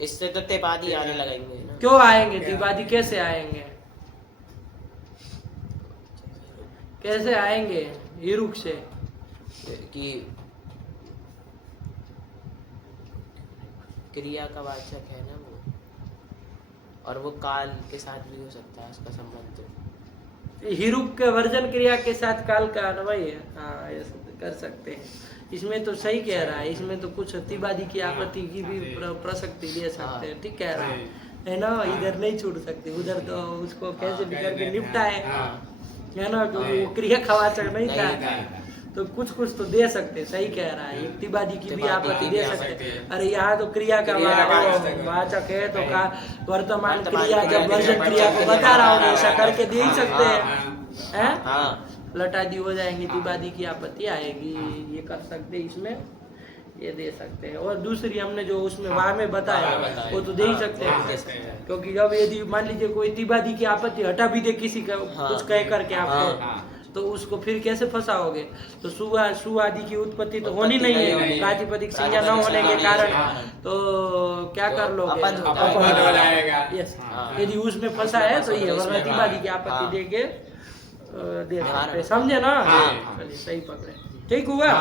इससे तो तेपादी आने लगेंगे ना। क्यों आएंगे? तिबादी कैसे आएंगे? कैसे आएंगे हिरुक से? कि क्रिया का वाचक है ना वो, और वो काल के साथ भी हो सकता है उसका संबंध। हिरुक के वर्जन क्रिया के साथ काल का अन्वय है। हाँ, ऐसे कर सकते हैं। इसमें तो सही कह रहा है, इसमें तो कुछ तिबादी की आपत्ति की भी प्रसक्ति ले सकते हैं। ठीक कह रहा है ना? इधर नहीं छूट सकते, उधर तो उसको कैसे भी करके निपटाए, है ना? तो वो क्रिया का वाचक नहीं था, तो कुछ तो दे सकते। सही कह रहा है, एक तिबादी की भी आपत्ति दे सकते। अरे यहाँ तो क्रिया का वाचक है, तो का वर्तमान क्रिया जब वर्जन क्रिया को बता रहा हूँ ऐसा करके दे ही सकते हैं। लटादी हो जाएंगे, तिबादी की आपत्ति आएगी। ये कर सकते, इसमें ये दे सकते हैं। और दूसरी हमने जो उसमें वहां में बताया वो तो दे ही सकते हैं, क्योंकि जब यदि मान लीजिए कोई तिबादी की आपत्ति हटा भी दे किसी का कुछ कह करके आपको, तो उसको फिर कैसे फंसाओगे? तो सु आदि की उत्पत्ति तो होनी नहीं है, प्रातिपदिक संज्ञा न होने के कारण। तो क्या कर लोगे? अपवाद हो जाएगा। यस, यदि उसमें फंसा है तो ये वरना तिबादी की आपत्ति दे के दे सकते। समझे ना? चलिए, सही पकड़े, ठीक हुआ।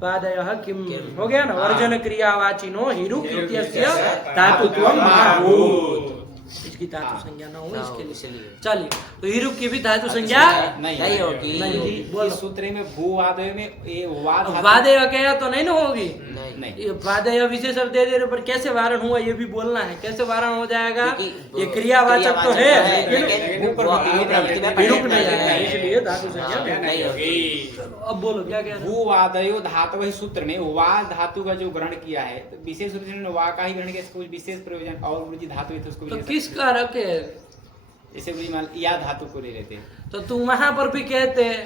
पादयः किम हो गया ना? वर्जन क्रियावाचिनो हिरुक इत्यस्य धातुत्वं महाभूत। इसकी धातु संज्ञा ना हो इसके लिए। चलिए, तो हिरुक की भी धातु संज्ञा नहीं होगी। बोलो। सूत्र में भूवादय में ये वादय कह तो नहीं ना होगी। नहीं, वादय विशेषण दे दे पर कैसे वारण हुआ ये भी बोलना है। कैसे वारण हो जाएगा? ये क्रियावाचक तो है लेकिन हिरुक नहीं आएगा, इसलिए धातु संज्ञा नहीं होगी। अब बोलो क्या कह रहे हो? भूवादयो धातु वही सूत्र में वा धातु का जो ग्रहण किया है, तो विशेष रूप से वा का ही ग्रहण किया, इसको विशेष प्रयोजन और गुरुजी धातु है तो उसको तो विशेष- किसका रखे? जैसे गुरुजी मान या धातु को ले लेते हैं। तो तुम वहां पर भी कहते हैं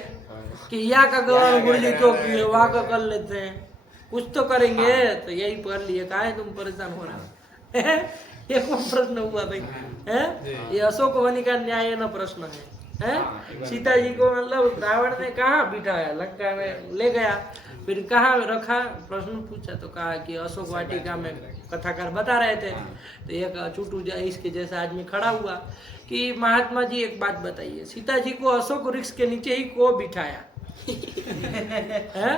कि या का ग्रहण गुरुजी क्यों किए, वा का कर लेते हैं। कुछ तो करेंगे, तो यही कर लिए। काहे तुम परेशान हो रहे हैं? ये कौन प्रश्न हुआ भाई? है ये अशोक वनी का न्याय न प्रश्न है। सीता जी को मतलब रावण ने कहाँ बिठाया? लंका में ले गया, फिर कहाँ रखा? प्रश्न पूछा तो कहा कि अशोक वाटिका में कथाकार बता रहे थे। तो एक चुटू इसके जैसा आदमी खड़ा हुआ कि महात्मा जी एक बात बताइए, सीता जी को अशोक वृक्ष के नीचे ही को बिठाया है?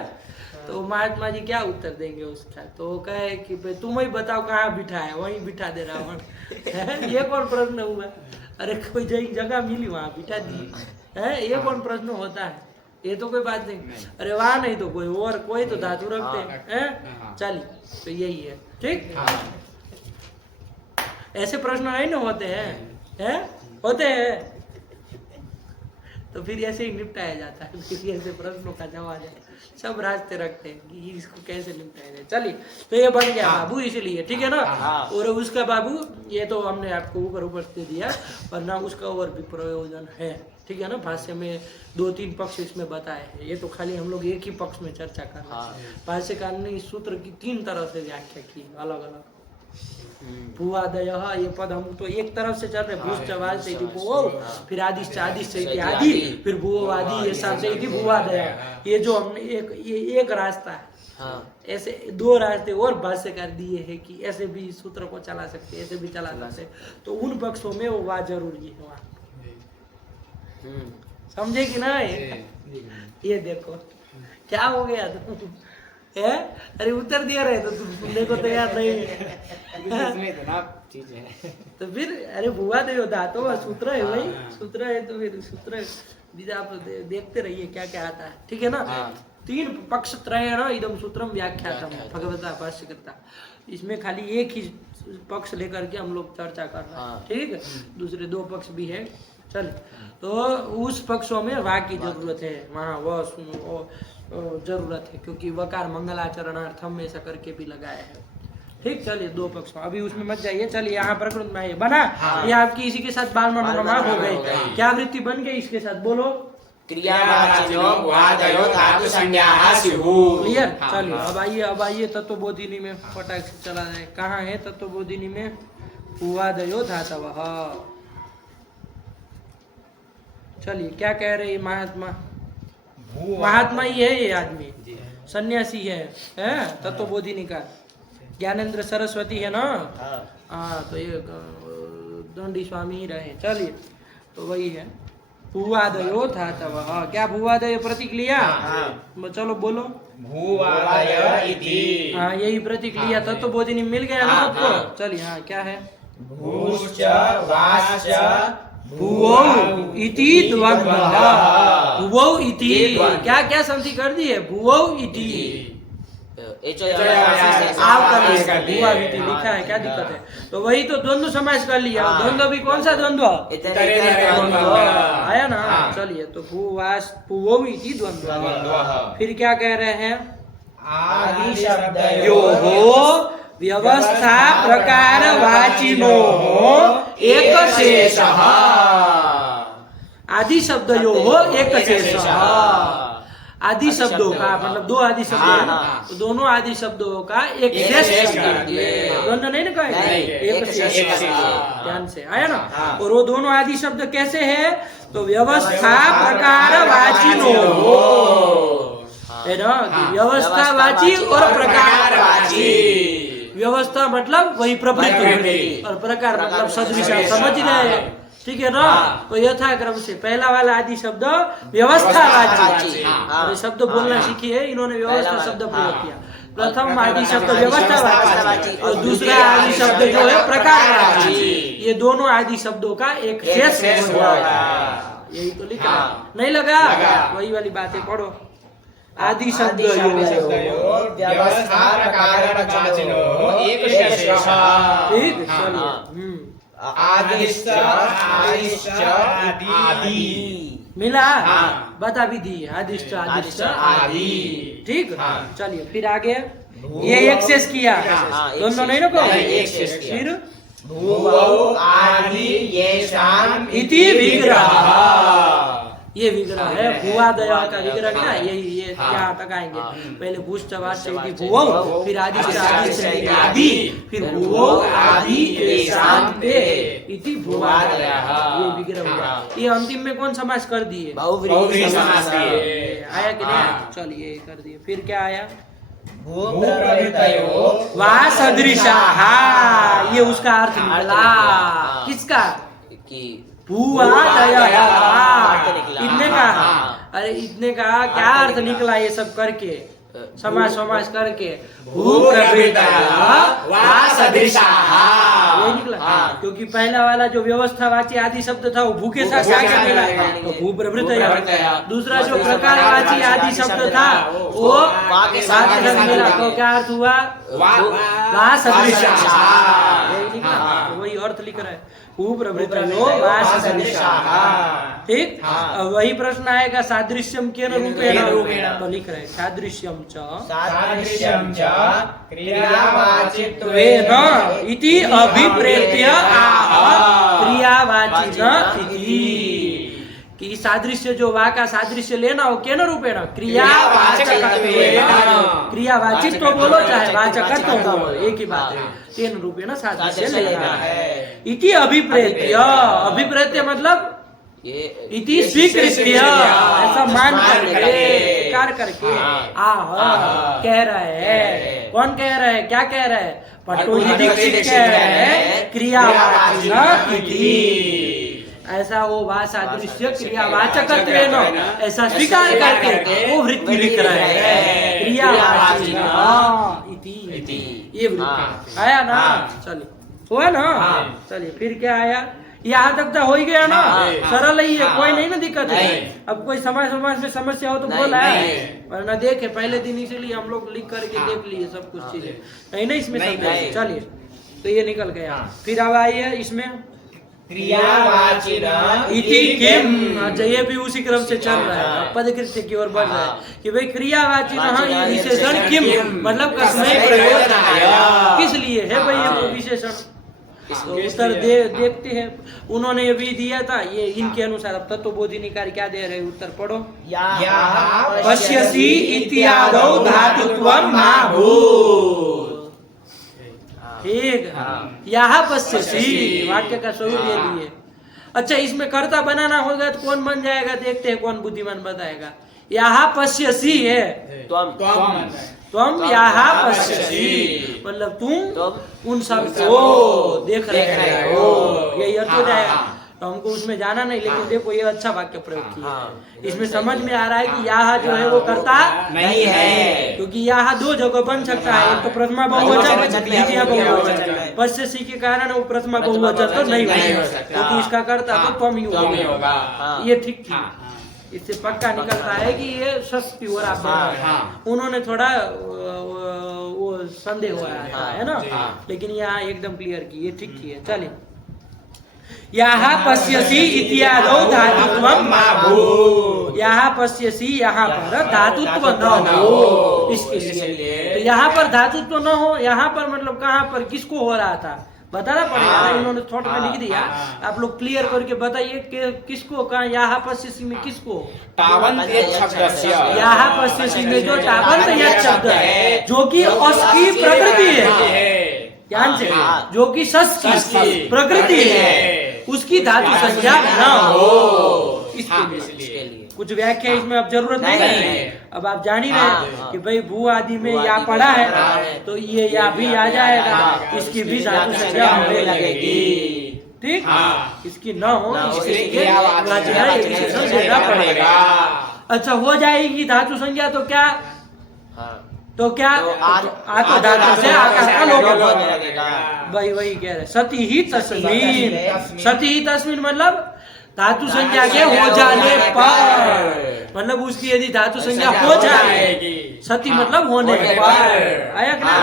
तो महात्मा जी क्या उत्तर देंगे उसका? तो वो कहे कि भाई तुम ही बताओ कहाँ बिठाया, वहीं बिठा दे रावण। ये कौन प्रश्न हुआ? अरे कोई जगह मिली वहां बिठा दी है, ये कौन प्रश्न होता है? ये तो कोई बात नहीं। अरे वहां नहीं तो कोई और कोई तो धातु रखते हैं। चलिए, तो यही है, ठीक। ऐसे प्रश्न नहीं ना होते हैं, होते हैं तो फिर ऐसे ही निपटाया जाता है। फिर ऐसे प्रश्नों का जवाब है, सब रास्ते रखते हैं कि इसको कैसे निपटाया जाए। चलिए, तो ये बन गया बाबू, इसलिए ठीक है ना। और उसका बाबू ये तो हमने आपको ऊपर से दिया, और ना उसका और भी प्रयोजन है, ठीक है ना। भाष्य में 2-3 पक्ष इसमें बताए हैं, ये तो खाली हम लोग एक ही पक्ष में चर्चा कर रहे हैं। भाष्यकार ने इस सूत्र की 3 तरह से व्याख्या की, अलग अलग, भूवादयः ये पद हम तो एक तरफ से चल रहे भूश्च वाच से इति भूवो, फिर आदिश्च आदिश्च से इति आदि, फिर भूवो आदि ये सब से इति भूवादयः। ये जो हमने एक रास्ता है, ऐसे दो रास्ते और भाष्य कर दिए हैं कि ऐसे भी सूत्र को चला सकते, ऐसे भी चला सकते, तो उन पक्षों में वो वा जरूरी है वहाँ। समझे कि ना? ये देखो क्या हो गया तुम है? अरे उत्तर दिया रहे तो तुम सुनने को तैयार नहीं है। इसमें इतना चीज है। तो फिर अरे भुआ देव धातु सूत्र है भाई, सूत्र है तो फिर सूत्र आप देखते रहिए क्या क्या आता है, ठीक है ना? 3 पक्ष त्रयेण इदम सूत्रम व्याख्यातम भगवता भाष्यकृता। इसमें खाली एक ही पक्ष लेकर के हम लोग चर्चा कर रहे हैं, ठीक है? दूसरे 2 पक्ष भी है। चल तो उस पक्षों में वा की जरूरत है, वहाँ वो जरूरत है, क्योंकि वकार मंगलाचरणार्थम में ऐसा करके भी लगाया है। ठीक, चलिए 2 पक्ष अभी उसमें मत जाइए। चलिए यहाँ प्रकृत में ये बना, ये आपकी इसी के साथ बाल मनोरमा हो गई। क्या वृत्ति बन गई इसके साथ? बोलो। क्रियावाचिनो वादयो धातु संज्ञाः स्युः। क्लियर? चलिए अब आइए तत्वबोधिनी में फटाक से चला जाए। कहाँ है तत्वबोधिनी में? वादयो धातवः। चलिए क्या कह रहे महात्मा? महात्मा ही है ये आदमी, सन्यासी है तत्वबोधिनी का। ज्ञानेंद्र सरस्वती है ना? हाँ, तो ये दंडी स्वामी ही रहे। चलिए तो वही है भूवादयो धातवः। क्या भूवादय प्रतीक लिया? चलो बोलो। भूवादय इति। हाँ, यही प्रतीक लिया। तत्वबोधिनी मिल गया ना सबको? चलिए हाँ, क्या है? भूश्च वाश्च भुवौ इति द्वन्द्वः। भुवौ इति क्या क्या संधि कर दी है? भुवौ इति आप कर भुवा इति लिखा है, क्या दिक्कत है? तो वही तो द्वंद्व समास कर लिया। द्वंद्व भी कौन सा द्वंद्व आया ना? चलिए तो भुवौ इति द्वन्द्वः। फिर क्या कह रहे हैं? आदि शब्दयोः योः व्यवस्था प्रकार वाचिनोः एकशेषः। आदि शब्दयोः एकशेषः। आदि शब्दों का मतलब 2 आदि शब्द है ना, तो दोनों आदि शब्दों का एक शेष द्वंद्व नहीं ना कहेंगे, एक शेष। ध्यान से आया ना? और वो दोनों आदि शब्द कैसे है? तो व्यवस्था प्रकार वाचिनोः है ना, व्यवस्थावाची और प्रकारवाची। व्यवस्था मतलब वही प्रवृत्ति और प्रकार मतलब सदृश। समझ रहे हैं? ठीक है ना? तो यथाक्रम से पहला वाला आदि शब्द व्यवस्थावाची, और शब्द बोलना सीखी है इन्होंने, व्यवस्था शब्द प्रयोग किया। प्रथम आदि शब्द व्यवस्थावाची और दूसरा आदि शब्द जो है प्रकारवाची। ये दोनों आदि शब्दों का एक शेष यही तो लिखा नहीं लगा? वही वाली बातें पढ़ो। आदि शब्द व्यवस्था प्रकार वाचिनोः एकशेषः। ठीक, चलिए आदिश्च आदिश्च आदि मिला? बता भी दी आदिश्च आदिश्च आदि। ठीक, चलिए फिर आगे ये एक शेष किया, दोनों नहीं ना को फिर भुवौ आदि येषाम् इति विग्रह। ये विग्रह है भुवादय का विग्रह। क्या ये क्या तक आएंगे? पहले भूश्च वाश्च इति भुवौ, फिर आदिश्च आदिश्च इति आदि, फिर भुवौ आदि येषाम् इति भुवादयः। ये विग्रह हुआ। ये अंतिम में कौन समास कर दिए? बहुव्रीहि समास आया कि नहीं? चलिए कर दिए। फिर क्या आया? भूप्रभृतयोः वा सदृशाः। ये उसका अर्थ निकला। किसका? कि भूवादयः। इतने का? अरे इतने का क्या अर्थ निकला? ये सब करके समास करके भूप्रभृतयः वा सदृशाः ये निकला। क्योंकि पहला वाला जो व्यवस्थावाची आदि शब्द था वो भू के साथ क्या मिला? तो भूप्रभृतयः। दूसरा जो प्रकारवाची आदि शब्द था वो वा के साथ मिला, तो क्या अर्थ हुआ? वा सदृशाः। यही निकला, वही अर्थ लिख रहा है भूप्रभृतयो वा सदृशाः। ठीक, वही प्रश्न आएगा सादृश्यम केन रूपेण? तो लिख रहे सादृश्यम च क्रियावाचित्वेन इति अभिप्रेत्य आह क्रियावाचिन इति। कि इस सादृश्य जो वा का सादृश्य लेना हो केन रूपेण क्रियावाचकत्वेन क्रियावाचित्व बोलो चाहे वाचकत्व बोलो एक ही बात है तेन रूपेण सादृश्य लेना है इति अभिप्रेत्य अभिप्रेत्य मतलब इति स्वीकृत्य ऐसा मान करके स्वीकार करके कह रहे हैं कौन कह रहे हैं क्या कह रहे हैं पट्टोजी दीक्षित कह रहे हैं क्रियावाचिन इति ऐसा वो वा सादृश्य क्रियावाचकत्वेन ऐसा स्वीकार करके वो वृत्ति लिख रहे हैं क्रियावाचिन इति ये वृत्ति आया ना चलिए हुआ ना चलिए फिर क्या आया यहाँ तक तो हो ही गया ना सरल ही है कोई नहीं ना दिक्कत है अब कोई समाज में समस्या हो तो बोला है वरना देखे पहले दिन इसीलिए हम लोग लिख करके देख लिए सब कुछ चीजें नहीं इसमें चलिए तो ये निकल गया फिर अब आइए इसमें क्रियावाचिन इति किम अच्छा ये भी उसी क्रम से चल रहा है पदकृत्य की ओर बढ़ रहा है कि भाई क्रियावाचिन ये विशेषण किम मतलब कसमय प्रयोजन किस लिए है भाई ये विशेषण तो उत्तर देखते हैं उन्होंने ये भी दिया था ये इनके अनुसार अब तत्वबोधिनीकार क्या दे रहे उत्तर पढ़ो पश्यसि इत्यादौ धातुत्वं मा भूत् ठीक यहाँ पश्यसि वाक्य का स्वरूप ये लिए अच्छा इसमें कर्ता बनाना होगा तो कौन बन जाएगा देखते हैं कौन बुद्धिमान बताएगा यहाँ पश्यसि है तुम यहाँ पश्यसि मतलब तुम उन सब को देख रहे हो यही अर्थ हो जाएगा तो हमको उसमें जाना नहीं लेकिन देखो ये अच्छा वाक्य प्रयोग किया है इसमें समझ में आ रहा है कि यहाँ जो है वो कर्ता नहीं है क्योंकि यहाँ दो जगह बन सकता है एक तो प्रथमा बहुवचन द्वितीय बहुवचन पश्यसि के कारण वो प्रथमा बहुवचन तो नहीं हो सकता क्योंकि इसका कर्ता तो तुम ही होगा ये ठीक थी इससे पक्का निकलता है कि ये षष्ठी हो रहा है उन्होंने थोड़ा वो संदेह हो रहा था है ना लेकिन यहाँ एकदम क्लियर की ये ठीक की है चलिए यहाँ पश्यसि इत्यादौ धातुत्वं मा भूत् यहाँ पश्यसि यहाँ पर धातुत्व न हो इसके लिए तो यहाँ पर धातुत्व न हो यहाँ पर मतलब कहाँ पर किसको हो रहा था बताना पड़ेगा इन्होंने थॉट में लिख दिया आप लोग क्लियर करके बताइए कि किसको कहा यहाँ पश्यसि में किसको यहाँ पश्यसि में जो तावंत यह शब्द है जो कि उसकी प्रकृति है ध्यान से जो कि सस की प्रकृति है उसकी धातु संज्ञा न हो इसके लिए कुछ व्याख्या इसमें अब जरूरत नहीं है अब आप जान ही रहे कि भाई भू आदि में या पड़ा है तो ये या भी आ जाएगा इसकी भी धातु संज्ञा होने लगेगी ठीक इसकी न हो इसके लिए देना पड़ेगा अच्छा हो जाएगी धातु संज्ञा तो क्या तो धातु से आकार का लोप होने लगेगा वही कह रहे सती ही तस्मीन मतलब धातु संज्ञा के हो जाने पर मतलब उसकी यदि धातु संज्ञा हो जाएगी सती मतलब होने पर आया ना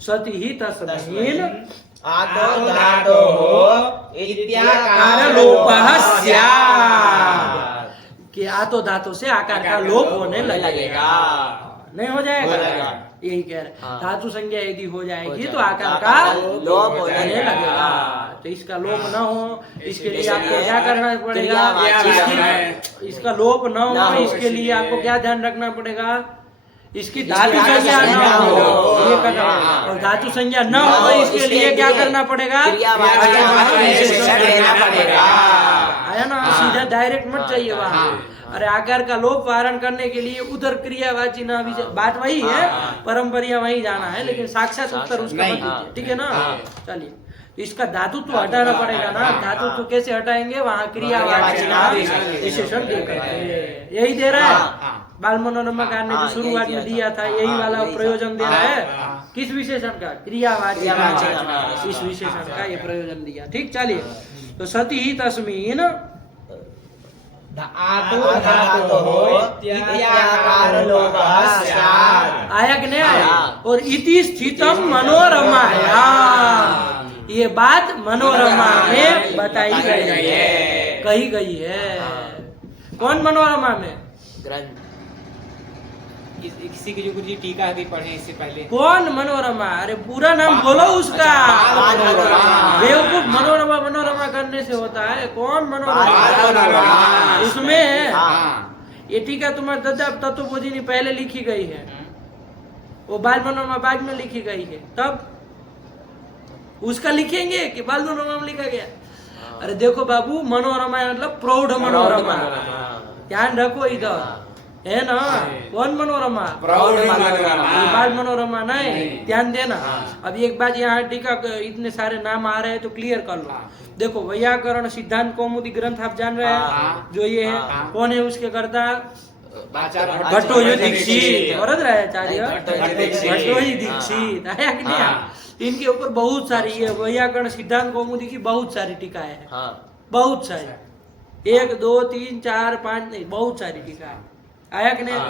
सती ही तस्मीन आतो धातोः इत्याकार लोपः स्यात् कि आतो धातु से आकार का लोप होने लगेगा नहीं हो जाएगा यही कह रहे धातु संज्ञा यदि हो जाएगी तो आकार का लोप होने लगेगा तो इसका लोप न हो इसके लिए आपको क्या करना पड़ेगा इसका लोप न हो इसके लिए आपको क्या ध्यान रखना पड़ेगा इसकी धातु संज्ञा न हो ये करना और धातु संज्ञा न हो इसके लिए क्या करना पड़ेगा आया ना सीधा डायरेक्ट मत चाहिए वहाँ अरे आकार का लोप वारण करने के लिए उधर क्रियावाची ना बात वही है परंपरिया वही जाना है लेकिन साक्षात उत्तर उसका ठीक है ना चलिए इसका धातु तो हटाना पड़ेगा ना धातु तो कैसे हटाएंगे वहाँ क्रियावाची विशेषण देकर यही दे रहा है बाल मनोरमा कार ने जो शुरुआत में दिया था यही वाला प्रयोजन दे रहा है किस विशेषण का क्रियावाची इस विशेषण का ये प्रयोजन दिया ठीक चलिए तो सती ही तस्मीन आया कि नहीं आया और इति स्थितम मनोरमाया ये बात मनोरमा में बताई गई है कही गई है कौन मनोरमा में किसी की जो गुरु जी टीका भी पढ़े इससे पहले। कौन मनोरमा? अरे पूरा नाम बोलो उसका। बाल मनोरमा। बेवकूफ, मनोरमा मनोरमा करने से होता है? कौन मनोरमा? उसमें है ये टीका तुम्हारे दादा तत्वबोधिनी पहले लिखी गई है, वो बाल मनोरमा बाद में लिखी गई है। तब उसका लिखेंगे कि बाल मनोरमा में लिखा गया? अरे देखो बाबू, मनोरमा मतलब प्रौढ़ मनोरमा, ध्यान रखो इधर, है ना? कौन मनोरमा? प्रौढ़ मनोरमा। ये बाल मनोरमा नहीं, ध्यान देना। अब एक बात, यहाँ टीका इतने सारे नाम आ रहे हैं तो क्लियर कर लो। देखो, वैयाकरण सिद्धांत कौमुदी ग्रंथ आप जान रहे हैं, जो ये है, कौन है उसके कर्ता? भट्टोजी दीक्षित, वरदाचार्य भट्टोजी दीक्षित, आया कि नहीं आया? इनके ऊपर बहुत सारी, ये वैयाकरण सिद्धांत कौमुदी की बहुत सारी टीकाएं हैं, बहुत सारी, 1 2 3 4 5 नहीं, बहुत सारी टीका है, आया कि नहीं?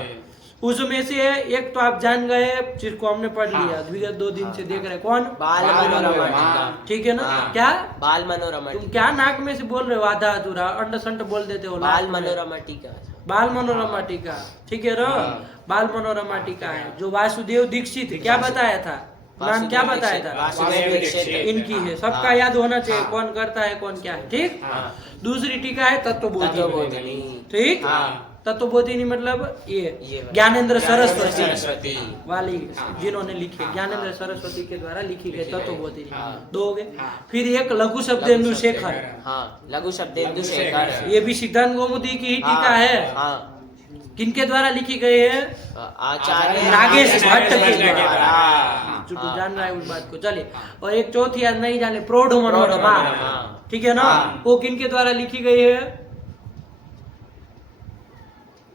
उसमें से एक तो आप जान गए, जिसको हमने पढ़ लिया, विगत 2 दिन से देख रहे, कौन? बाल मनोरमा। ठीक है ना? क्या बाल मनोरमा? तुम क्या नाक में से बोल रहे हो? आधा अधूरा अंड संट बोल देते हो। बाल मनोरमा टीका। बाल मनोरमा टीका, ठीक है ना? बाल मनोरमा टीका है जो वासुदेव दीक्षित, क्या बताया था? नाम क्या बताया था? वासुदेव दीक्षित इनकी है, सबका याद होना चाहिए कौन करता है कौन क्या है, ठीक? दूसरी टीका है तत्वबोधिनी, ठीक? तत्वबोधिनी मतलब ये ज्ञानेंद्र सरस्वती वाली, जिन्होंने लिखी, ज्ञानेंद्र सरस्वती के द्वारा लिखी गई तत्वबोधिनी, 2 हो गए। फिर एक लघु शब्देन्दु शेखर, लघु शब्देन्दु शेखर, ये भी सिद्धांत कौमुदी की ही टीका है। किनके द्वारा लिखी गई है? आचार्य नागेश भट्ट के द्वारा। जो जान रहा है उस बात को, चलिए। और एक चौथी याद नहीं जाने, प्रौढ़ मनोरमा, ठीक है ना? वो किनके द्वारा लिखी गई है?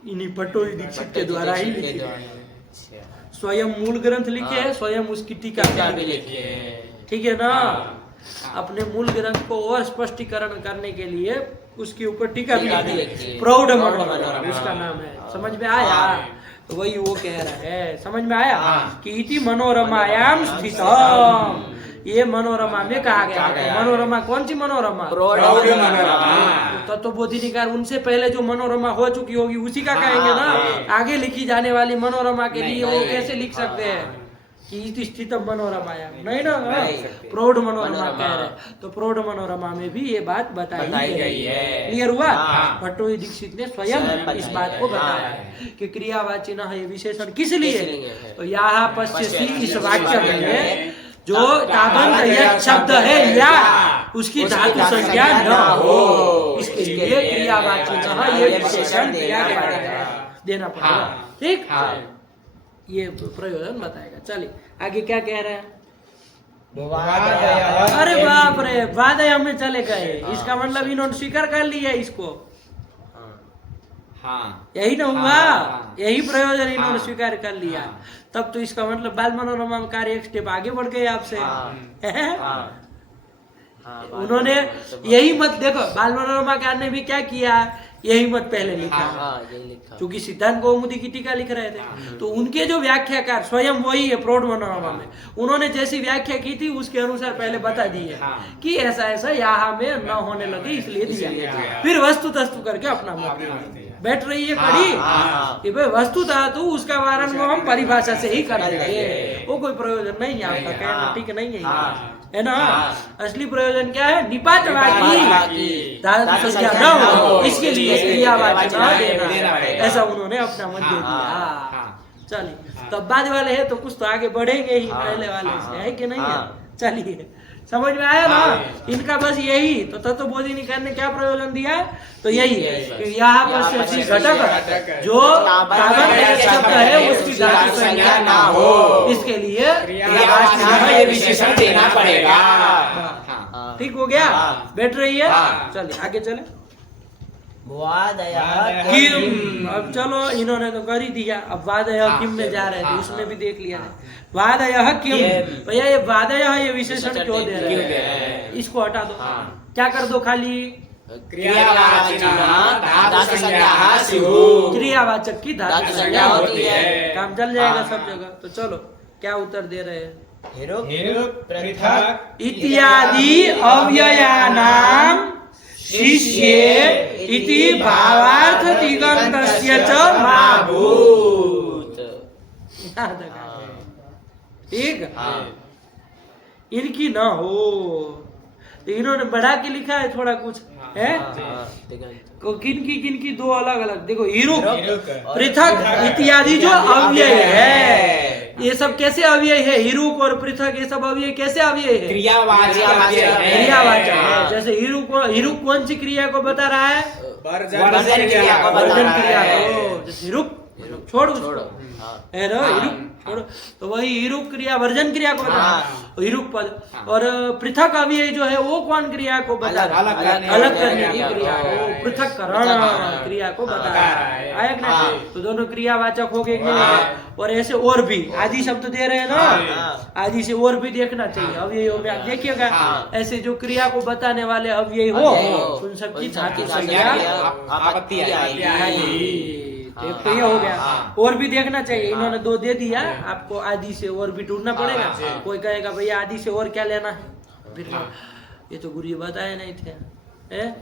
इन्हीं भट्टोजी दीक्षित के द्वारा ही लिखी गई। स्वयं मूल ग्रंथ लिखे है, स्वयं उसकी टीका भी लिखी है, ठीक है ना? अपने मूल ग्रंथ को और स्पष्टीकरण करने के लिए उसके ऊपर टीका भी लिखी है, प्रौढ़ मनोरमा उसका नाम है। समझ में आया? तो वही वो कह रहा है, समझ में आया कि इति मनोरमायाम स्थितम, ये मनोरमा में कहा गया है। मनोरमा कौन सी मनोरमा? प्रौढ़ मनोरमा। तत्वबोधिनीकार उनसे पहले जो मनोरमा हो चुकी होगी उसी का कहेंगे ना। आगे लिखी जाने वाली मनोरमा के लिए वो कैसे लिख सकते हैं कि इति स्थितम मनोरमायाम? नहीं ना, प्रौढ़ मनोरमा कह रहे। तो प्रौढ़ मनोरमा में भी ये बात बताई गई है। क्लियर हुआ? भट्टोजी दीक्षित ने स्वयं इस बात को बताया है कि क्रियावाचिन ये विशेषण किस लिए? तो यहाँ पश्यसी इस वाक्य में जो ताबंत यह शब्द है या उसकी धातु संज्ञा न हो, इसके लिए क्रियावाचिन ये विशेषण देना पड़ेगा, ठीक? ये प्रयोजन बताएगा। चलिए आगे क्या कह रहे हैं? अरे बाप रे, वादय में चले गए, इसका मतलब इन्होंने स्वीकार कर लिया इसको। यही ना हुआ? यही प्रयोजन इन्होंने स्वीकार कर लिया। तब तो इसका मतलब बाल मनोरमा कार्य एक स्टेप आगे बढ़ गए आपसे। उन्होंने यही मत, देखो बाल मनोरमा कार्य ने भी क्या किया, यही मत पहले लिखा, क्योंकि सिद्धांत कौमुदी की टीका लिख रहे थे। तो उनके जो व्याख्याकार स्वयं वही है प्रौढ़ मनोरमा में, उन्होंने जैसी व्याख्या की थी उसके अनुसार पहले बता दी है कि ऐसा ऐसा यहाँ में न होने लगे इसलिए दिया। फिर वस्तु तस्तु करके अपना मत बैठ रही है कड़ी कि भाई वस्तु था तो उसका वारण को हम परिभाषा से ही कर देंगे, वो कोई प्रयोजन नहीं है आपका कहना, ठीक नहीं है ना? असली प्रयोजन क्या है? निपातवादी धातु संज्ञा न हो, इसके लिए क्रियावाची न देना, ऐसा उन्होंने अपना मत दे दिया। चलिए, तब बाद वाले है तो कुछ तो आगे बढ़ेंगे ही पहले वाले से, है कि नहीं है? चलिए, समझ में आया ना? इनका बस यही तो तत्वबोधिनी करने क्या प्रयोजन दिया? तो यही है कि यहाँ पर से घटक जो शब्द है उसकी धातु संज्ञा ना हो, इसके लिए ये विशेषण देना पड़ेगा। ठीक हो गया? बैठ रही है? चलिए आगे चले। किम, अब चलो इन्होंने तो कर ही दिया, अब वादय किम में जा रहे थे, उसमें भी देख लिया था। वादय किम, भैया ये वादय ये विशेषण क्यों दे रहे हैं? इसको हटा दो, क्या कर दो? खाली क्रियावाचक की धातु संज्ञा होती है, काम चल जाएगा सब जगह। तो चलो क्या उत्तर दे रहे हैं? इत्यादि अव्ययानाम शिष्ये इति भावार्थ दिगंतस्य च माभूत। याद रखा है। ठीक हाँ। इनकी ना हो, तो इन्होंने बढ़ा के लिखा है थोड़ा कुछ है। हाँ, को किनकी दो अलग अलग देखो, हिरुक हिरुक पृथक इत्यादि जो अव्यय है, ये सब कैसे अव्यय है? हिरुक और पृथक ये सब अव्यय कैसे अव्यय है? क्रियावाचक क्रियावाचक है। हाँ। जैसे हिरुक कौन सी क्रिया को बता रहा है? वर्जन क्रिया को बता वर्जन रहा क्रिया है। को। जैसे हिरुक छोड़ उसको। छोड़ो। हाँ। है ना, हिरुक छोड़ो, तो वही हिरुक क्रिया वर्जन क्रिया को बता रहा है। हाँ। हिरुक पद और पृथक अव्यय जो है वो कौन क्रिया को बता रहा है? अलग करने की क्रिया को, पृथककरण क्रिया को बता रहा है। आया कि हाँ। नहीं? तो दोनों क्रियावाचक हो गए कि नहीं? हाँ। और ऐसे और भी आदि शब्द दे रहे हैं ना, हाँ। आदि से और भी देखना चाहिए अव्यय में। आप देखिएगा हाँ। ऐसे जो क्रिया को बताने वाले अव्यय हो अव्यय हो, उन सबकी उन धातु सबकी संज्ञा आपत्ति आएगी। एक तो ये हो गया। हाँ। और भी देखना चाहिए, इन्होंने दो दे दिया, आपको आदि से और भी ढूंढना पड़ेगा। हाँ। कोई कहेगा भैया आदि से और क्या लेना है, फिर ये तो गुरु जी बताए नहीं थे,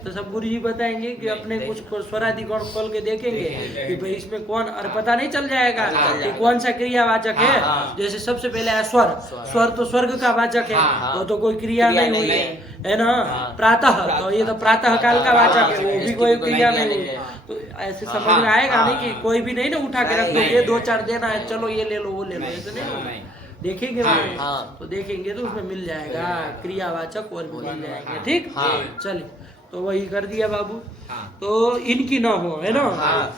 तो सब गुरु जी बताएंगे कि अपने कुछ स्वरादि गण खोल के देखेंगे कि भाई इसमें कौन, और पता नहीं चल जाएगा कि कौन सा क्रियावाचक है। जैसे सबसे पहले है स्वर, स्वर तो स्वर्ग का वाचक है, तो कोई क्रिया नहीं हुई है ना। प्रातः, तो ये तो प्रातः काल का वाचक है, वो भी कोई क्रिया नहीं हुई। तो ऐसे समझ में आएगा नहीं कि कोई भी नहीं ना उठा के रख दो, ये दो चार देना है, चलो ये ले लो वो ले लो, ऐसे नहीं होगा। देखेंगे तो देखेंगे तो उसमें मिल जाएगा क्रियावाचक और भी मिल जाएंगे। ठीक, चलिए, तो वही कर दिया बाबू। तो इनकी ना हो, है ना।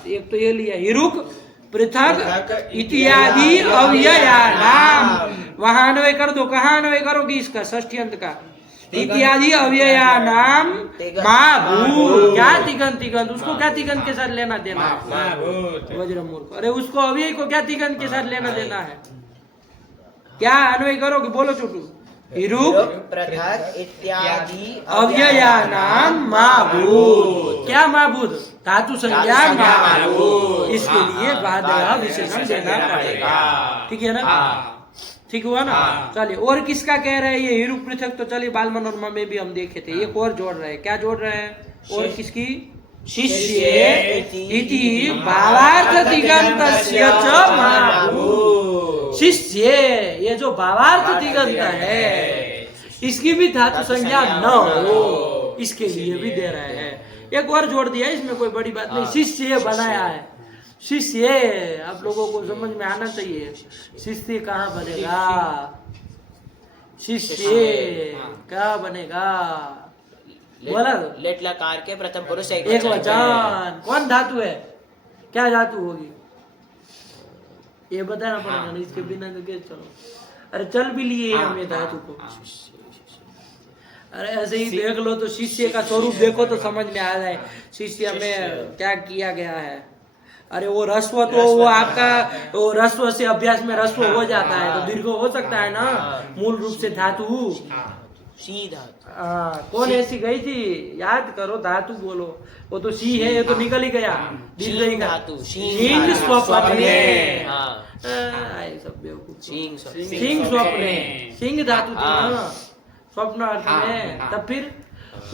एक तो ये लिया हिरुक पृथक इत्यादि अव्ययानाम, वहां अन्वय कर दो। कहाँ अन्वय करोगी इसका? षष्ठी अंत का। इत्यादि अव्ययानाम महाभूत। क्या तिगंत, उसको क्या तिगंत के साथ लेना देना है? वज्रमूर्ख, अरे उसको अव्यय को क्या तिगंत के साथ लेना देना है? क्या अन्वय करोगे? बोलो छोटू। हिरुक पृथक इत्यादि अव्ययानाम महाभूत। क्या महाभूत? धातु संज्ञा महाभूत। इसके लिए बादल विशेषण देना पड़ेगा। ठीक है ना? ठीक हुआ ना? चलिए, और किसका कह रहे हैं ये हिरुक पृथक? तो चलिए बाल मनोरमा में भी हम देखे थे, एक और जोड़ रहे हैं। क्या जोड़ रहे हैं? और किसकी? शिष्य इति भावार्थ दिगंतस्य च महाभूत। शिष्य, ये जो भावार्थ दिगंत है इसकी भी धातु संज्ञा न हो, इसके लिए भी दे रहे हैं। एक और जोड़ दिया, इसमें कोई बड़ी बात नहीं। शिष्य बनाया है, शिष्य आप लोगों को समझ में आना चाहिए। शिष्य कहाँ बनेगा? शिष्य कहाँ बनेगा? बोला तो। लेट लकार के प्रथम पुरुष एक वचन। कौन धातु है? क्या धातु होगी ये बताना पड़ेगा ना, इसके बिना तो क्या चलो। अरे चल भी लिए हमें धातु को। अरे ऐसे ही देख लो तो शिष्य का स्वरूप देखो तो समझ में आ जाए शिष्य में क्या किया गया है। अरे वो रस्व तो वो आपका वो रस्व से अभ्यास में रस्व हो जाता है तो दीर्घ हो सकता है ना। मूल रूप से धातु सीधा। कौन ऐसी गई थी? याद करो, धातु बोलो। वो तो सी है, ये तो निकल ही गया। धातु सिंह स्वप्ने। सब बेवकूफ। सिंह स्वप्ने, सिंह धातु थी ना स्वप्न अर्थ में। तब फिर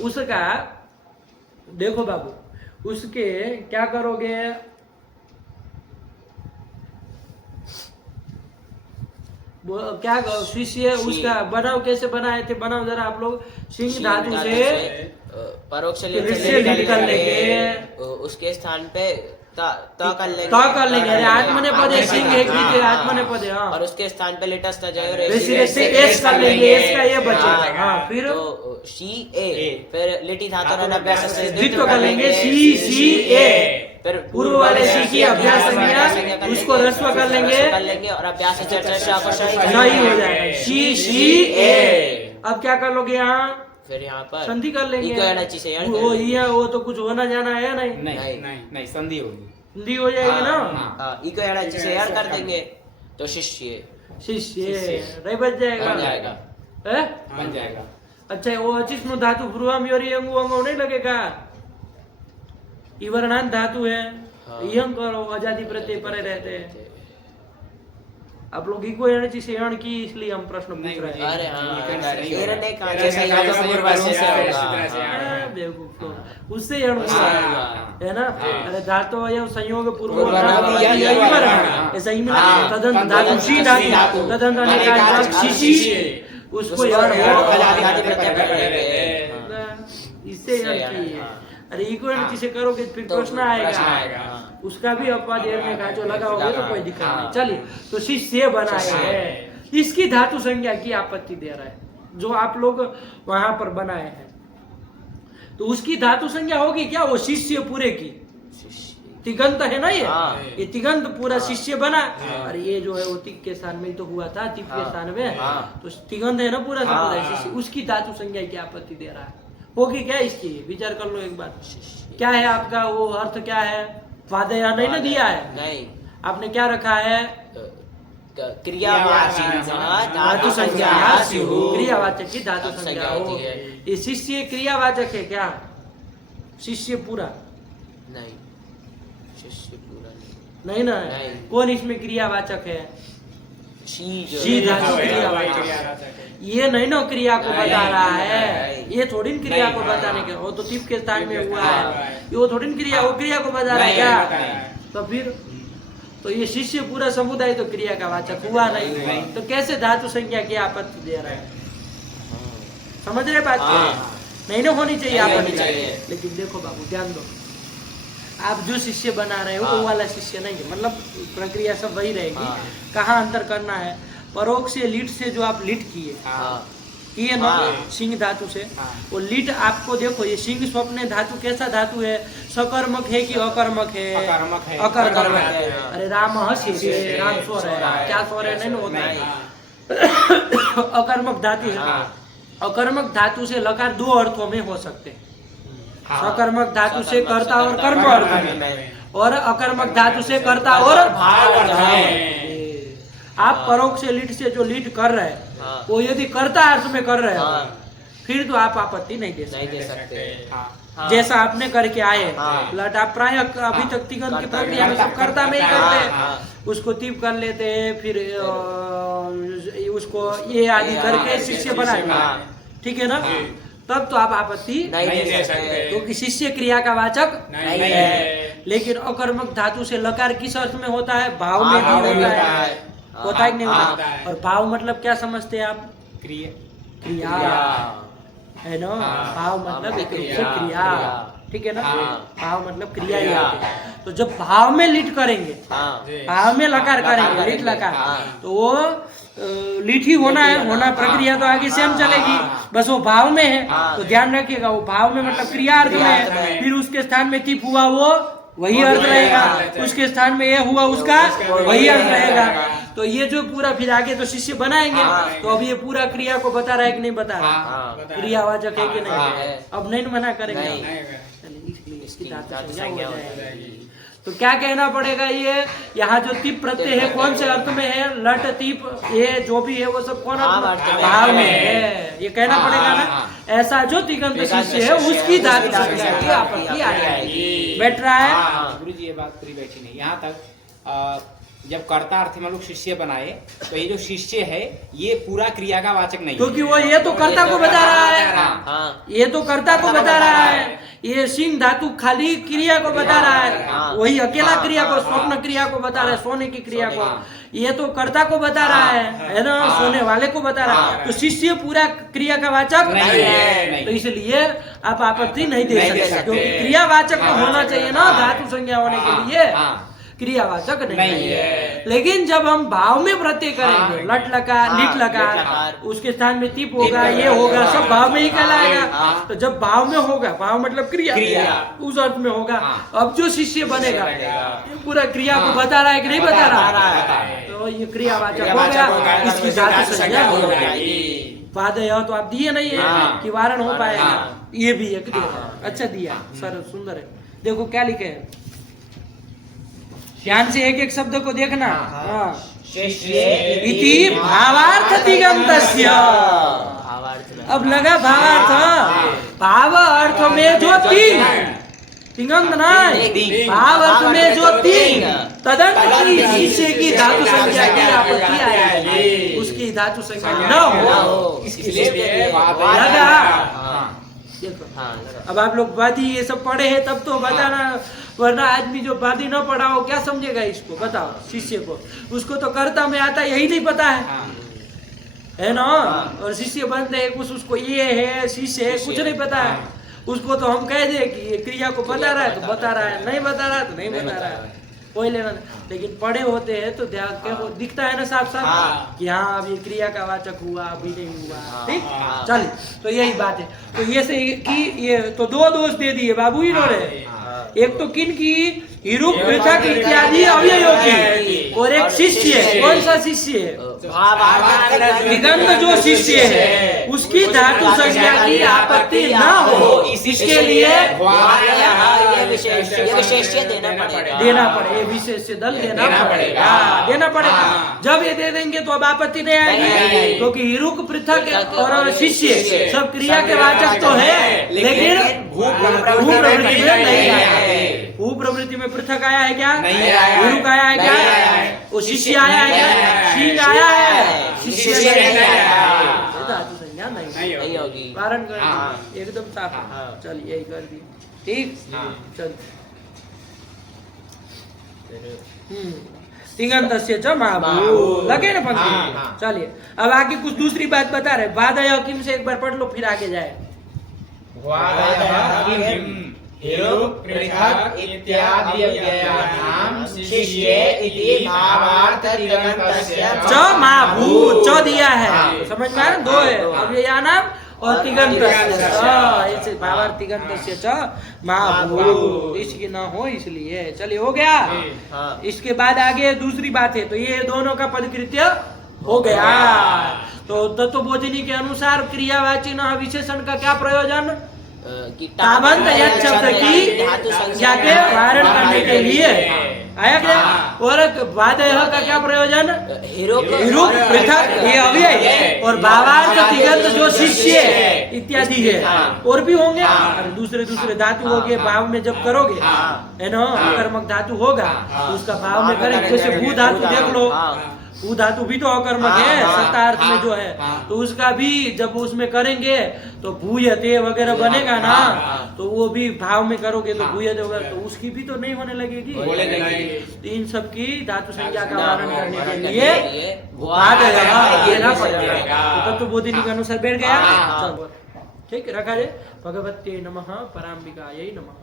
उसका देखो बाबू, उसके क्या करोगे? क्या शिष्य उसका बनाओ कैसे बनाए थे? बनाओ जरा आप लोग। सिंह धातु से परोक्ष निकल लेंगे, उसके स्थान पे कर लेंगे। अरे आत्मने पद है, सिंह एक भी थे, आत्मने पद है। और उसके स्थान पे लेटस एस कर लेंगे, एस का ये बचेगा। हाँ, फिर तो सी ए, फिर लिटी धातु अभ्यास से द्वित्व कर लेंगे, सी ए। फिर पूर्व वाले सी की अभ्यास संज्ञा उसको ह्रस्व कर लेंगे और अभ्यास चर्चा सही हो जाएगा। सी ए। अब क्या कर लोगे यहाँ? फिर यहाँ पर संधि कर लेंगे। वो तो कुछ होना जाना है नहीं संधि होगी, संधि हो जाएगी ना। इको एड़ा से यार कर देंगे तो शिष्य नहीं बच जाएगा, बन जाएगा। अच्छा, वो अचिष्णु धातु पूर्वम योरी अंगु अंगो नहीं लगेगा? इवर्णांत धातु है, यंग करो, आजादी प्रत्यय परे रहते हैं। आप लोग इको एनर्जी से यण की, इसलिए हम प्रश्न पूछ रहे हैं। अरे बेवकूफ, उससे यण है ना? अरे धातु अवयव संयोग पूर्व पूर्व यही पर है। ऐसा ही मिला तदंत धातु शी धातु तदंत अनेकांत शिशि उसको यार इससे यार की है। अरे इक्वलिटी से करोगे फिर प्रश्न आएगा उसका भी अपवाद एरने का जो लगा होगा तो कोई दिक्कत नहीं। चलिए तो शिष्य बनाया है इसकी धातु संज्ञा की आपत्ति दे रहा है जो आप लोग वहां पर बनाए हैं तो उसकी धातु संज्ञा होगी क्या? वो शिष्य पूरे की तिगंत है ना ये तिगंत पूरा शिष्य बना और ये जो है वो तिक के स्थान में तो हुआ था तिप के स्थान में तो तिगंत है ना पूरा से पूरा शिष्य उसकी धातु संज्ञा की आपत्ति दे रहा है होगी क्या? इसकी विचार कर लो एक बार क्या है आपका वो अर्थ क्या है? वादया नहीं ना दिया है नहीं आपने क्या रखा है? धातु संज्ञा क्रियावाचक की धातु संज्ञा हो ये शिष्य क्रियावाचक है क्या? शिष्य पूरा नहीं शिष्य पूरा नहीं ना नहीं। कौन इसमें क्रियावाचक है? शी धातु क्रियावाचक ये नहीं ना क्रिया को बता रहा है ये थोड़ी न क्रिया को बताने के वो तो टिप के स्थान में हुआ है ये वो थोड़ी न क्रिया वो क्रिया को बता रहा है क्या? तो फिर तो ये शिष्य पूरा समुदाय तो क्रिया का वाचक हुआ नहीं तो कैसे धातु संज्ञा की आपत्ति दे रहा है? समझ रहे बात? नहीं ना होनी चाहिए आपत्ति लेकिन देखो बाबू ध्यान दो आप जो शिष्य बना रहे हो वो वाला शिष्य नहीं है मतलब प्रक्रिया सब वही रहेगी कहाँ अंतर करना है? परोक्ष से लीट से जो आप लीट किए ना सिंह धातु से वो लीट आपको देखो ये सिंह स्वप्न धातु कैसा धातु है? सकर्मक है कि अकर्मक है? अकर्मक है। अरे राम हसी राम स्वर है क्या स्वर है? नहीं होता है अकर्मक धातु है अकर्मक धातु से लकार दो अर्थों में हो सकते हैं सकर्मक धातु से कर्ता और कर्म अर्थ में और अकर्मक धातु से कर्ता और भाव अर्थ में। आप परोक्ष से लीट से जो लीट कर रहे हैं वो यदि कर्ता अर्थ में कर रहे हो फिर तो आप आपत्ति नहीं दे सकते जैसा आपने करके आए लट आप प्राय अभी तक तिगंत की प्रक्रिया में सब कर्ता में ही करते हैं उसको तीप कर लेते हैं फिर उसको ये आदि करके शिष्य बनाते ठीक है ना? तब तो आप आपत्ति नहीं दे सकते क्योंकि शिष्य क्रिया का वाचक नहीं है। लेकिन अकर्मक धातु से लकार किस अर्थ में होता है? भाव में भी होता है कि नहीं होता? और भाव मतलब क्या समझते हैं आप? क्रिया है ना? भाव मतलब एक रूप से क्रिया ठीक है ना? भाव मतलब क्रिया ही होती है। तो जब भाव में लिट करेंगे भाव में लकार करेंगे लिट लकार तो वो लिट ही होना है होना प्रक्रिया तो आगे से हम चलेगी बस वो भाव में है तो ध्यान रखिएगा वो भाव में मतलब क्रिया अर्थ में है फिर उसके स्थान में तिप हुआ वो वही अर्थ रहेगा उसके स्थान में ये हुआ उसका वही अर्थ रहेगा तो ये जो पूरा फिर आगे तो शिष्य बनाएंगे तो अब ये पूरा क्रिया को बता रहा है कि नहीं बता रहा क्रियावाचक है कि नहीं अब नहीं मना करेंगे इसकी धातु संज्ञा हो जाएगी तो क्या कहना पड़ेगा? ये यहाँ जो तिप प्रत्यय है कौन से अर्थ में है? लट तिप ये जो भी है वो सब कौन भाव में है ये कहना पड़ेगा ना। ऐसा जो तिगंत शिष्य है उसकी धातु संज्ञा की आपत्ति आएगी। बैठ रहा है गुरु जी ये बात पूरी बैठी नहीं यहाँ तक जब कर्ता अर्थ में लोग शिष्य बनाए तो ये जो शिष्य है ये पूरा क्रिया का वाचक नहीं क्योंकि वो ये तो कर्ता को बता रहा है ये तो कर्ता को बता रहा है ये सिंह धातु खाली क्रिया को बता रहा है वही अकेला क्रिया को स्वप्न क्रिया को बता रहा है सोने की क्रिया को ये तो कर्ता को बता रहा है ना सोने वाले को बता रहा है तो शिष्य पूरा क्रिया का वाचक नहीं है तो इसलिए आप आपत्ति नहीं दे सकते क्योंकि क्रियावाचक तो होना चाहिए ना धातु संज्ञा होने के लिए क्रियावाचक नहीं है। लेकिन जब हम भाव में प्रत्यय करेंगे लट लकार लिट लकार उसके स्थान में तिप होगा ये होगा सब भाव में ही कहलाएगा तो जब भाव में होगा भाव मतलब क्रिया उस अर्थ में होगा अब जो शिष्य बनेगा ये पूरा क्रिया को बता रहा है कि नहीं बता रहा तो ये क्रियावाचक हो गया इसकी धातु संज्ञा हो जाएगी। वादय तो आप दिए नहीं है कि वारण हो पाएगा ये भी एक अच्छा दिया सर सुंदर है। देखो क्या लिखे है ध्यान से एक एक शब्द को देखना इति भावार्थ तिगंतस्य अब लगा भावार्थ भाव अर्थ में जो तीन तिगंत नहीं भाव अर्थ में जो तीन तदंत की शिष्य की धातु संज्ञा की आपत्ति आएगी उसकी धातु संज्ञा न हो इसलिए लगा देखो हाँ लगा। अब आप लोग वादी ये सब पढ़े हैं तब तो बताना, वरना आदमी जो वादी न पढ़ा हो क्या समझेगा इसको, बताओ शिष्य को, उसको तो कर्ता में आता यही नहीं पता है ना। और शिष्य बनते हैं कुछ, उसको ये है शिष्य है कुछ नहीं पता है, उसको तो हम कह दे कि ये क्रिया को बता रहा है तो बता रहा है, नहीं बता रहा है तो नहीं बता रहा है, कोई लेना नहीं। लेकिन पढ़े होते हैं तो ध्यान क्या वो दिखता है ना साफ साफ कि हाँ अब ये क्रिया का वाचक हुआ अभी नहीं हुआ, ठीक। चलिए तो यही बात है। तो ये से कि ये तो दो दोष दे दिए बाबू इन्होंने, एक तो किन की हिरुक पृथक इत्यादि अवयवों की, और एक शिष्य है। कौन सा शिष्य है? दिगंत जो शिष्य है उसकी धातु संज्ञा की आपत्ति ना हो, इसके लिए ये विशेष्य देना पड़ेगा, ये विशेष दल देना पड़ेगा। जब ये दे देंगे तो अब आपत्ति नहीं आएगी, क्योंकि हिरुक पृथक और शिष्य सब क्रिया के वाचक तो है, लेकिन भू प्रवृत्ति में नहीं आए। भू प्रवृत्ति में पृथक आया है क्या? हिरुक आया है क्या? वो शिष्य आया है क्या? शील आया है, शिष्य नहीं आया, धातु संज्ञा नहीं होगी। कारण कर दिए, एकदम साफ है। चलिए यही कर दिए, ठीक। चल तिङन्तस्य च महाभू लगे ना पंक्ति। चलिए अब आगे कुछ दूसरी बात बता रहे, वादय किम से एक बार पढ़ लो फिर आगे जाए। हिरुक पृथक इत्यादि अव्ययानां शिष्ये इति भावार्थ तिङन्तस्य च महाभू, च दिया है समझ में आया, दो है अव्ययानाम और तिङन्तस्य, ऐसे भावार्थ तिङन्तस्य च महाभू, इसकी ना हो इसलिए। चलिए हो गया। इसके बाद आगे दूसरी बात है, तो ये दोनों का पदकृत्य हो गया। तो तत्वबोधिनी के अनुसार क्रियावाची न विशेषण का क्या प्रयोजन? ताबंत यत् शब्द की संज्ञा के वारण करने के लिए आया क्या? और वादय का क्या प्रयोजन? हिरुक पृथक ये अव्यय और भावार्थ तिङन्त जो शिष्य इत्यादि है, और भी होंगे और दूसरे धातु हो गए। भाव में जब करोगे है ना, अकर्मक धातु होगा तो उसका भाव में करेंगे। जैसे भू धातु देख लो, भू धातु भी तो अकर्मक है सतार्थ में जो है, तो उसका भी जब उसमें करेंगे तो भूयते वगैरह बनेगा ना, तो वो भी भाव में करोगे तो भूयते वगैरह, तो उसकी भी तो नहीं होने लगेगी। तो इन सब की धातु संज्ञा का वारण करने के लिए देना पड़ेगा। तत्वबोधिनी के अनुसार बैठ गया। ठीक रखा जाए। भगवते नमः, पराम्बिकायै नमः।